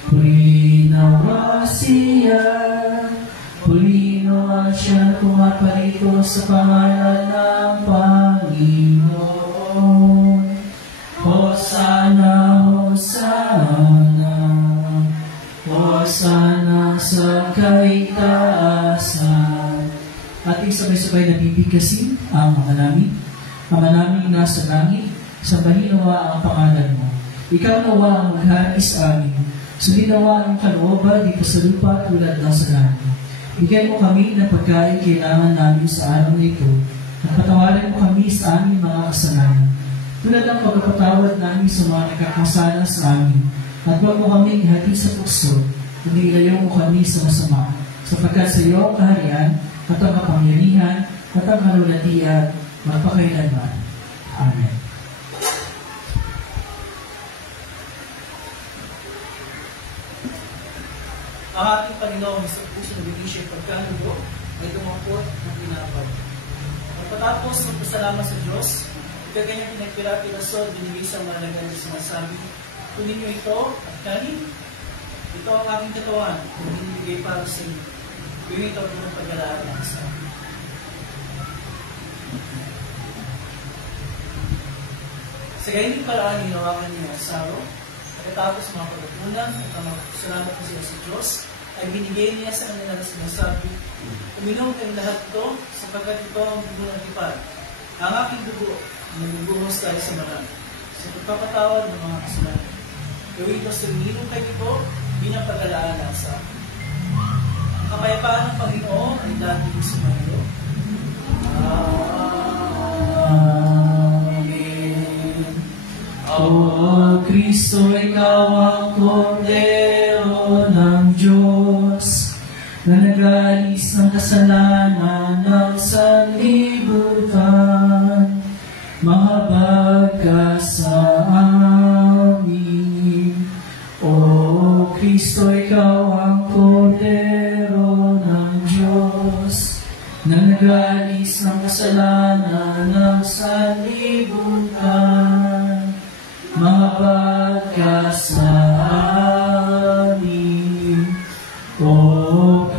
Purinawa siya, Purinawa siya kumaparito sa pangalan ng Panginoon. Hosana, Hosana, Hosana sa kaitaasan. Ating sabay-sabay na bibigkasin ang mga namin. Ama namin nasa langit, sambahin nawa ang pangalan mo. Ikaw nawa ang maghari sa amin. Sundin nawa ang kalooban dito sa lupa tulad ng sa langit. Bigyan mo kami ng pagkain kailangan namin sa araw na ito at patawarin mo kami sa aming mga kasalanan. Tulad ng pagpapatawad namin sa mga nakakasala sa amin. At huwag mo kami ihati sa tukso, kundi ilayo mo kami sa masama, sapagkat sa iyo ang kaharian at ang kapangyarihan at ang kalulatian magpakailanman. Amen. Ang ating Panginoong sa puso na binisya pagkanulo ay tumangkot ng tinapay. Pagkatapos ng pasalamat sa Diyos, kaganyang pinagpira-pirasol, binigay sa mga nagal na sinasabi, kunin niyo ito at kanin. Ito ang aking katawan, kung hinibigay para sa inyo. Gawin ito ng pag-alaala sa akin. Sa ganyan paraan, hinawakan niya ang saro. Pagkatapos mga pagkatunan at ang salamat na siya sa Diyos, ay binigay niya sa kanila na sinasabi, uminom kayong lahat ito, sapagkat ito ang dugo ng tipad. Ang aking dugo, naguguhos tayo sa marami, sa pagpapatawad ng mga kasalanan. Gawin ito sa uminom kayo ito, bilang pag-alaala sa akin. Ang kapayapaan ng Panginoon ay dating sumayo. O Kristo, ikaw ang Kordero ng Diyos na nag-aalis ng kasalanan ng sanlibutan. Mahabag ka sa amin. O Kristo, ikaw ang Kordero ng Diyos, na nag-aalis ng kasalanan ng sanlibutan. Mahabag ka sa amin. O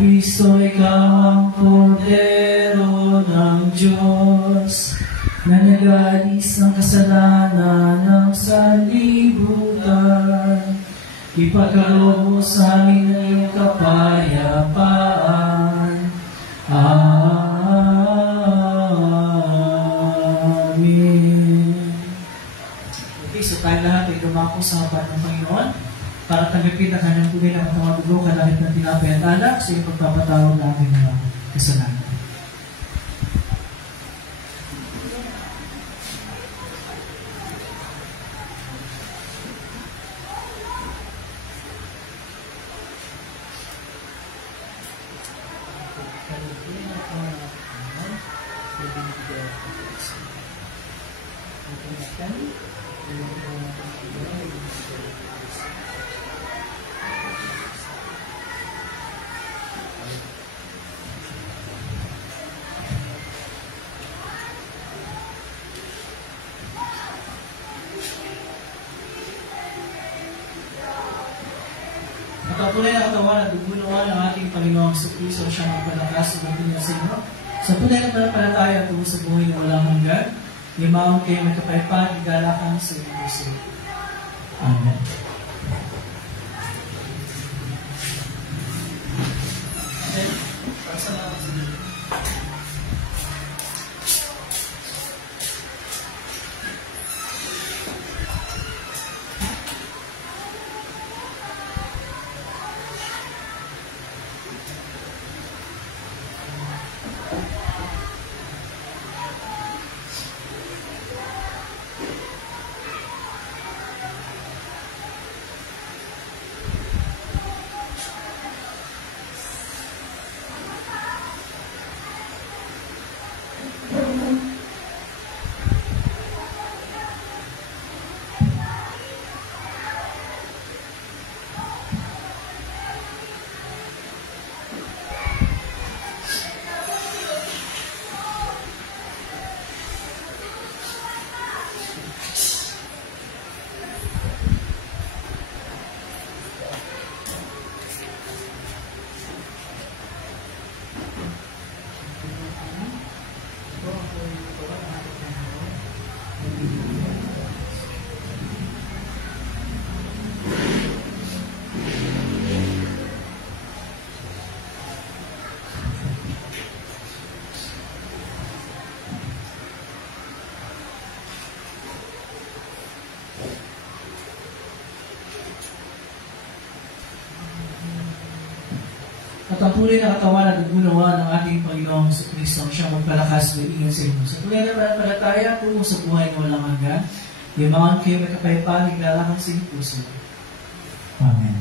Kristo, ikaw ang Kordero ng Diyos, na nag-aalis ng kasalanan ng sanlibutan. Ipagkaloob mo sa amin ang iyong kapayapaan. Amen. Okay, so tayo lahat ay dumako sa harapan ng Panginoon para tanggapin ang kanyang tunay na katawan dugo, kalahit ng tinapay at alak sa iyong pagpapatawad ng aming mga kasalanan. At ang tunay na katawan at dugunawan ng ating Panginoong Jesucristo siyang magpalakas sa niya sa inyo. Sa tunay na panampalataya tungo sa buhay na walang hanggan, limaon kayo may kapayapaan, igalakan sa inyong puso. Amen. At ang tunay na katawan at dugunawan ng ating Panginoong Jesucristo ang siyang magpalakas ng ingat sa inyo. Sa tunay na panampalataya tungo sa buhay na walang hanggan, limaon kayo may kapayapaan, iglalakan sa inyong puso. Amen.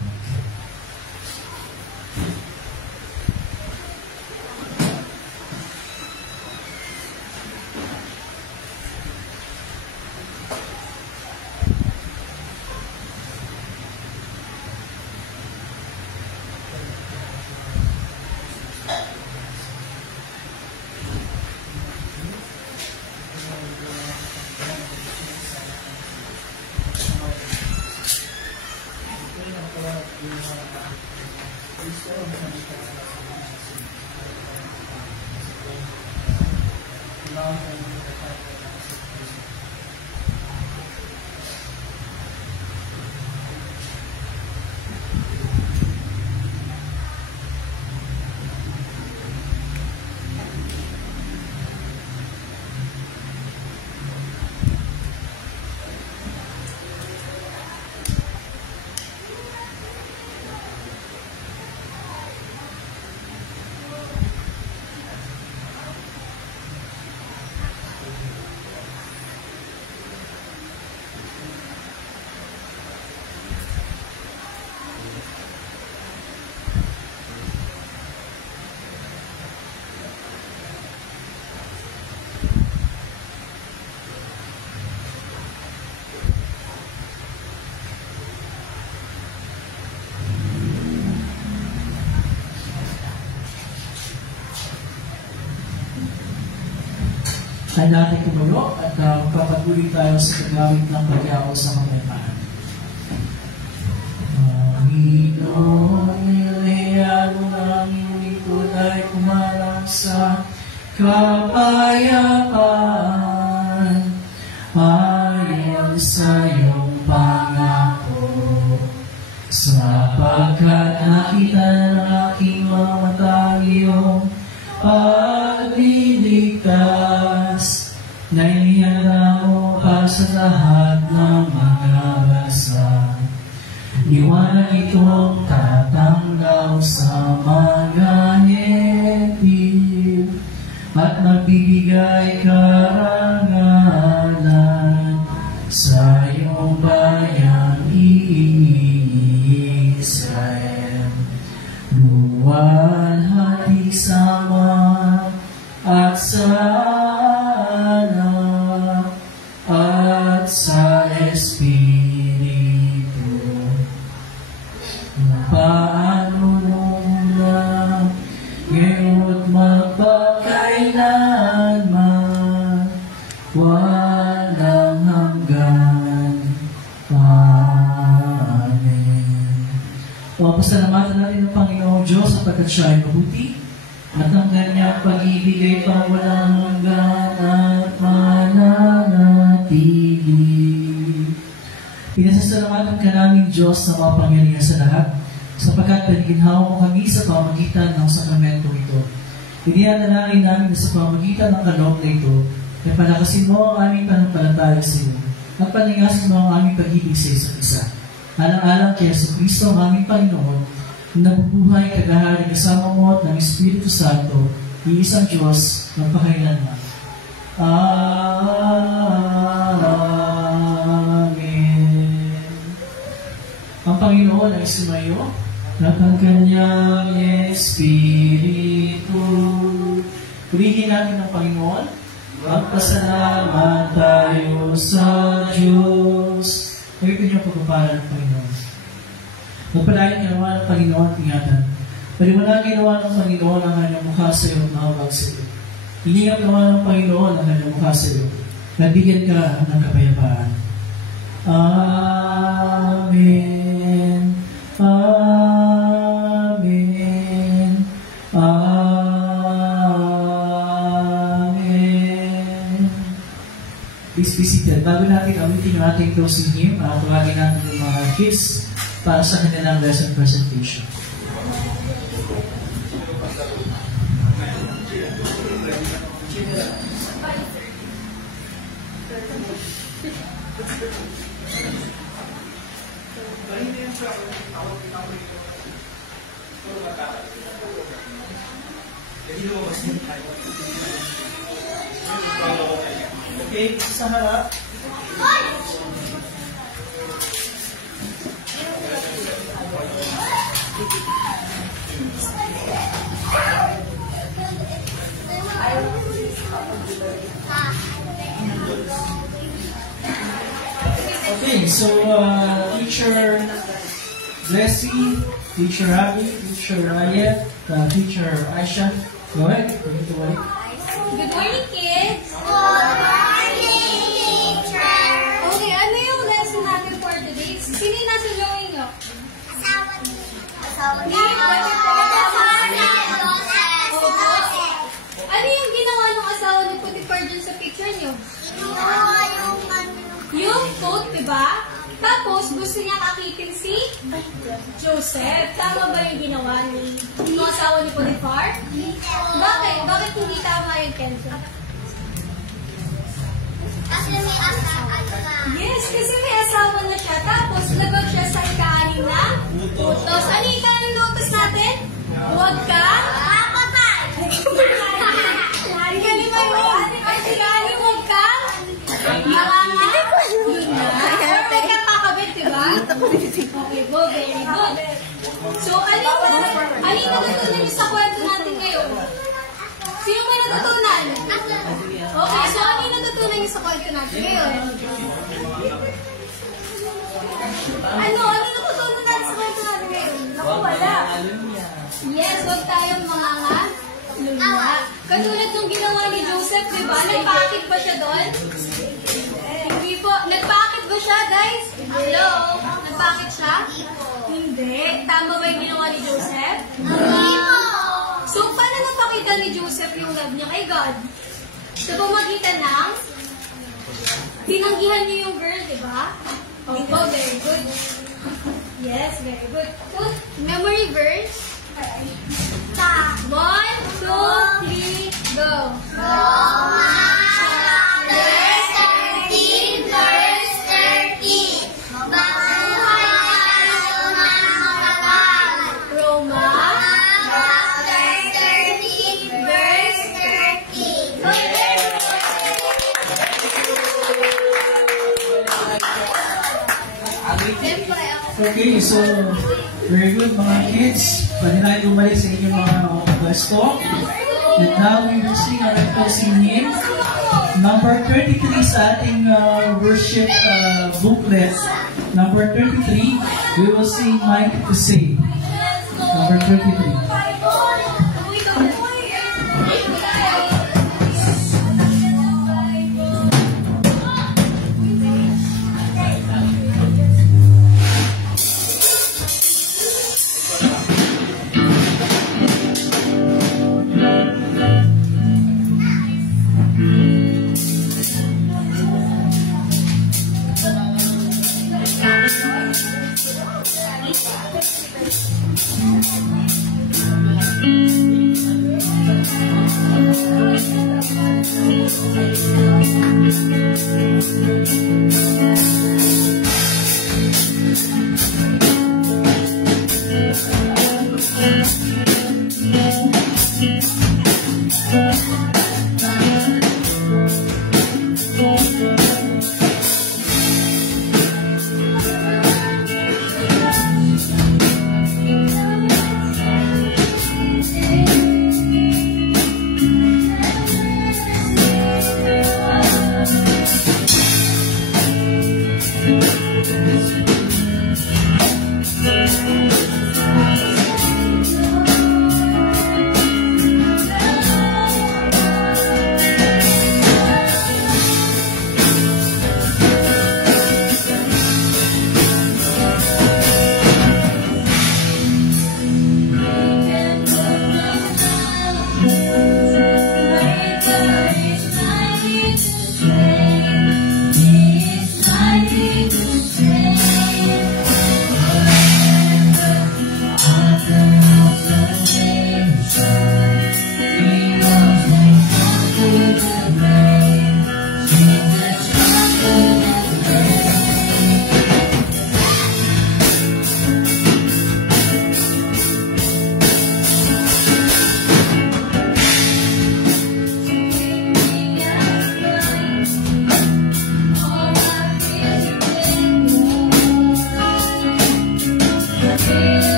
ay natin tumulo at magpapatuloy tayo sa paggamit ng pag-iaw sa kapayapaan. Panginoon, nilihano namin lingkod ay kumarang sa kapayapaan ayon sa iyong pangako. Sapagkat nakita ng aking mga mata iyong pagliligtas na inihanda mo para sa lahat ng mga bansa. Liwanag itong tatanggaw sa mga hentil at magbibigay karangalan sa iyong bayang Israel. Luwalhati sama at sa anak at sa Espiritu. Paano muna ngayon magpakailanman walang hanggan. Pasalamatan natin ang Panginoong Diyos sapagkat siya ay mabuti at ang kanyang pag-ibig ay pawalang hanggan at mananatili. Pinasasalamatan ka namin Diyos na mapangyarihan sa lahat sapagkat paniginhawa mo kami sa pamagitan ng sakramento ito. Inianalangin namin na sa pamagitan ng kaloob na ito ay palakasin mo ang aming panampalataya sa iyo at paningasin mo ang aming pag-ibig sa isa't isa. Alang-alang kay Jesucristo ang aming Panginoon, na nabubuhay kagahari kasama mo at ng Espiritu Santo, iisang Diyos, magpakailanman. Amen. Ang Panginoon ay sumayo at ang kanyang Espiritu. Purihin natin ang Panginoon. Magpasalamat tayo sa Diyos. Pagkitin niyo ang pagpapala ng Panginoon. Magpalain ginawa ng Panginoon at ingatan. Paliwanag ginawa ng Panginoon ang kanyang mukha sa iyo at mahawag sa iyo. Iningap ginawa ng Panginoon ang kanyang mukha sa iyo. Nabigyan ka ng kapayapaan. Amen. Amen. Amen. Please be seated. Bago natin awitin ang ating closing hymn, tawagin natin yung mga kids para sa kanilang lesson presentation. Okay, sa harap. Okay, so Teacher Blessy, Teacher Abby, Teacher Ayet, Teacher Aisha, go ahead. Good morning, kids! Good morning, teacher! Okay, ano yung lesson natin for today? Sino yung nasa drawing nyo? Asawa niyo. Asawa niyo. Ano yung ginawa ng asawa ni Potiphar dun sa picture nyo? Yung coat, diba? Tapos, gusto niya kakitin si Joseph. Tama ba yung ginawa ni asawa ni Potiphar? Bakit? Bakit hindi tama yung Kenzo? Kasi may asawa na. Yes, kasi may asawa na siya. Tapos, labag siya sa ika-anim na utos. Ano yung ika-anim na utos natin? Huwag ka? Galing mo yung ika-anim, huwag ka? Marangat? Yun na. Perfect ka kakabit, diba? Okay, go. Very good. So, ano yung natutunan niyo sa kwento natin ngayon? Sino ba natutunan? Okay, so ano yung natutunan niyo sa kwento natin ngayon? Ano natutunan natin sa kwento natin ngayon? Naku, wala. Yes, huwag tayong mangangat Lula. Katulad nung ginawa ni Joseph, di ba? Nagpakit ba siya doon? Hindi po. Nagpakit ba siya, guys? Hello? Nagpakit siya? Hindi. Tama ba yung ginawa ni Joseph? Hindi po. So, paano napakita ni Joseph yung love niya kay God? Sa pamagitan ng tinanggihan niyo yung girl, di ba? Opo, very good. Yes, very good. So, memory verse. 1, 2, 3, go. Romans chapter 13, verse 13. Mabuhay tayo mga kapatid. Romans Chapter 13, verse 13. Siyempre, ako. Okay, so very good mga kids. Pwede na kayo bumalik sa inyong mga pwesto. And now we will sing our closing hymn. Number 33 sa ating worship booklet. Number 33, we will sing Mighty to Save. Number 33. Mighty to save.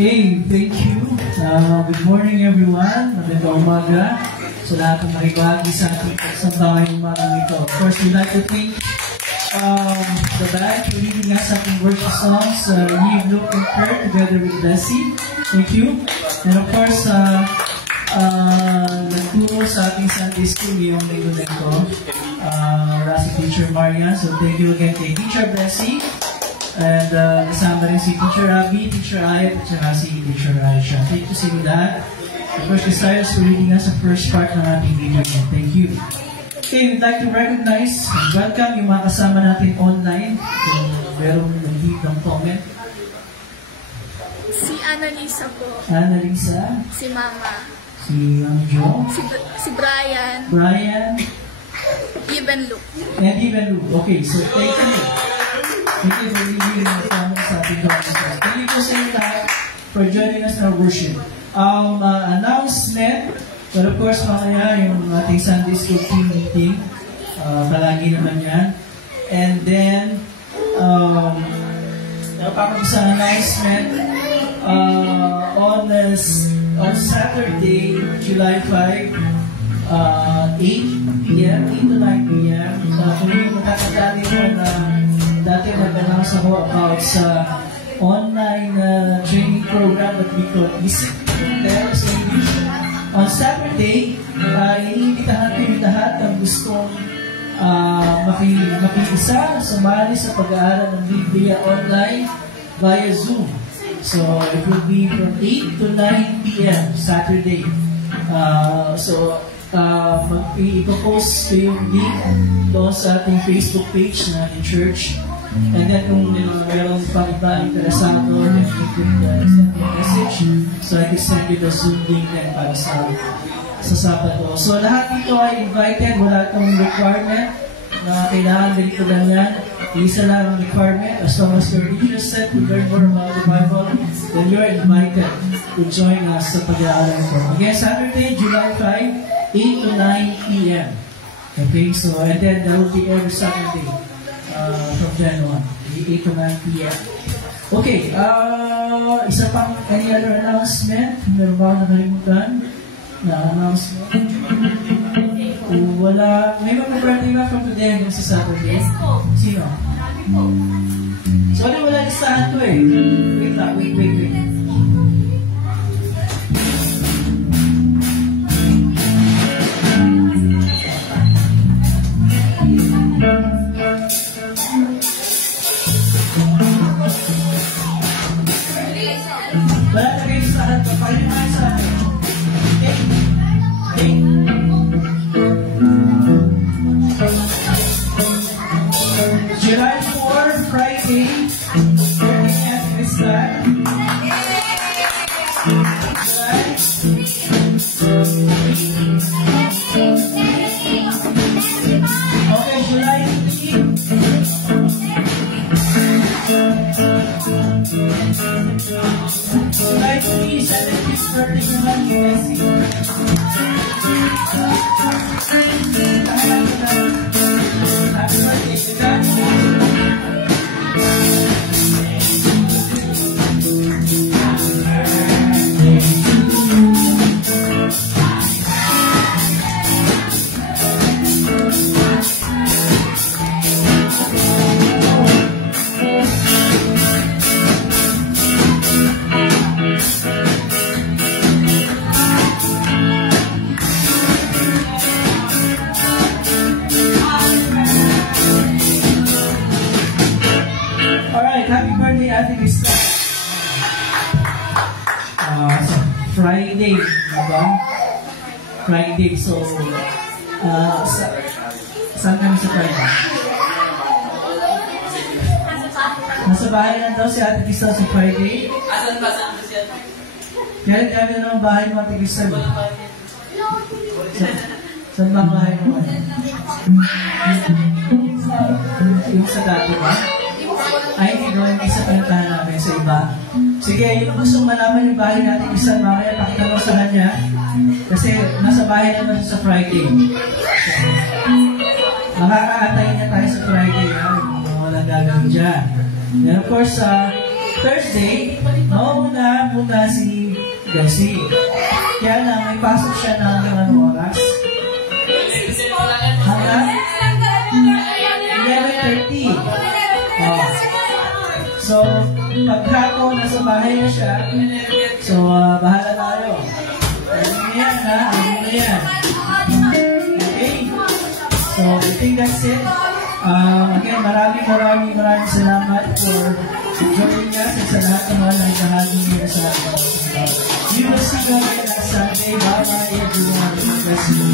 Okay, thank you. Good morning everyone. Magandang umaga. Sa lahat ng makibahagi sa ating pagsamba ngayong umaga nito. Of course, we'd like to thank the band for leading us up in worship songs. Eve, Luke, and Kurt together with Bessie. Thank you. And of course, nagturo sa ating Sunday school yung linggo na ito, si Teacher Maria. So thank you again kay Teacher Bessie. And kasama rin si Teacher Abby, Teacher Ayat, at saka si Teacher Aisha. Thank you sa inyo lahat. Of course, Cyrus for leading us sa first part ng ating video. Thank you. Okay, we'd like to recognize and welcome yung mga kasama natin online. Kung merong nag-leave ng comment. Si Annalisa po. Annalisa. Si Mama. Si Jo. Si Brian. Brian. Even Luke. And even Luke. Okay, so thank you. Thank you for leaving the comments sa ating comments. Thank you po sa inyo lahat for joining us in our worship. Announcement. But of course, mamaya yung ating Sunday School team meeting. Palagi naman yan. And then, isang announcement. On Saturday, July 5, 8 p.m., 8 to 9 p.m. Kung yung matatandaan nyo na dati nag-announce ako about sa online training program that we call Visit There's English. On Saturday, iniimbitahan ko yung lahat ng gustong makiisa, sumali sa pag-aaral ng Biblia online via Zoom. So, it will be from 8 to 9 p.m. Saturday. Ipopost ko yung link doon sa ating Facebook page na in church. And then kung mayroong pang iba interesado, then you could send me a message so I can send you the Zoom link then para sa Sabado. So lahat dito ay invited, wala itong requirement na kailangan ganito ganyan. Isa lang ang requirement. As long as you're interested to learn more about the Bible, then you're invited to join us sa pag-aaral ko. Again, Saturday, July 5, 8 to 9 p.m. Okay, so and then that will be every Saturday from then on, 8 to 9 p.m. Okay, isa pang any other announcement? Meron ba akong nakalimutan na announcement? Wala. May mga birthday ba from today yung sa Saturday? Sino? So, wala listahan to eh. Wait lang, wait. Wala na kayo listahan to. Palimuhan sa akin. Okay? July 4, Friday, learning at Cristal. Okay, July 3. July 3, 17th birthday naman, Bessie. Happy birthday to God. Friday, diba? Friday, so saan kami sa Friday? Nasa bahay na daw si Ate Crystal sa Friday. Asan ba siya? Kaya kami na naman bahay mo Ate Crystal. Saan ba bahay mo? Yung sa dati ba? Ay, hindi sa pinuntahan namin sa iba. Sige, yung gusto malaman yung bahay natin isa, mamaya pakita mo sa kanya. Kasi nasa bahay naman sa Friday. Makakaatay niya tayo sa Friday. Walang gagawin dyan. And of course, Thursday, mauna muna si Bessie. Kaya lang, may pasok siya ng ilang oras. Hanggang 11:30. Oh. So, pagkako, nasa bahay na siya. So, bahala tayo. Alam mo yan, ha? Alam mo yan. Okay? So, I think that's it. Again, maraming salamat for joining us at sa lahat ng mga nagbahagi niyo sa ating. We will see you again on Sunday. Bye-bye, everyone. God bless you.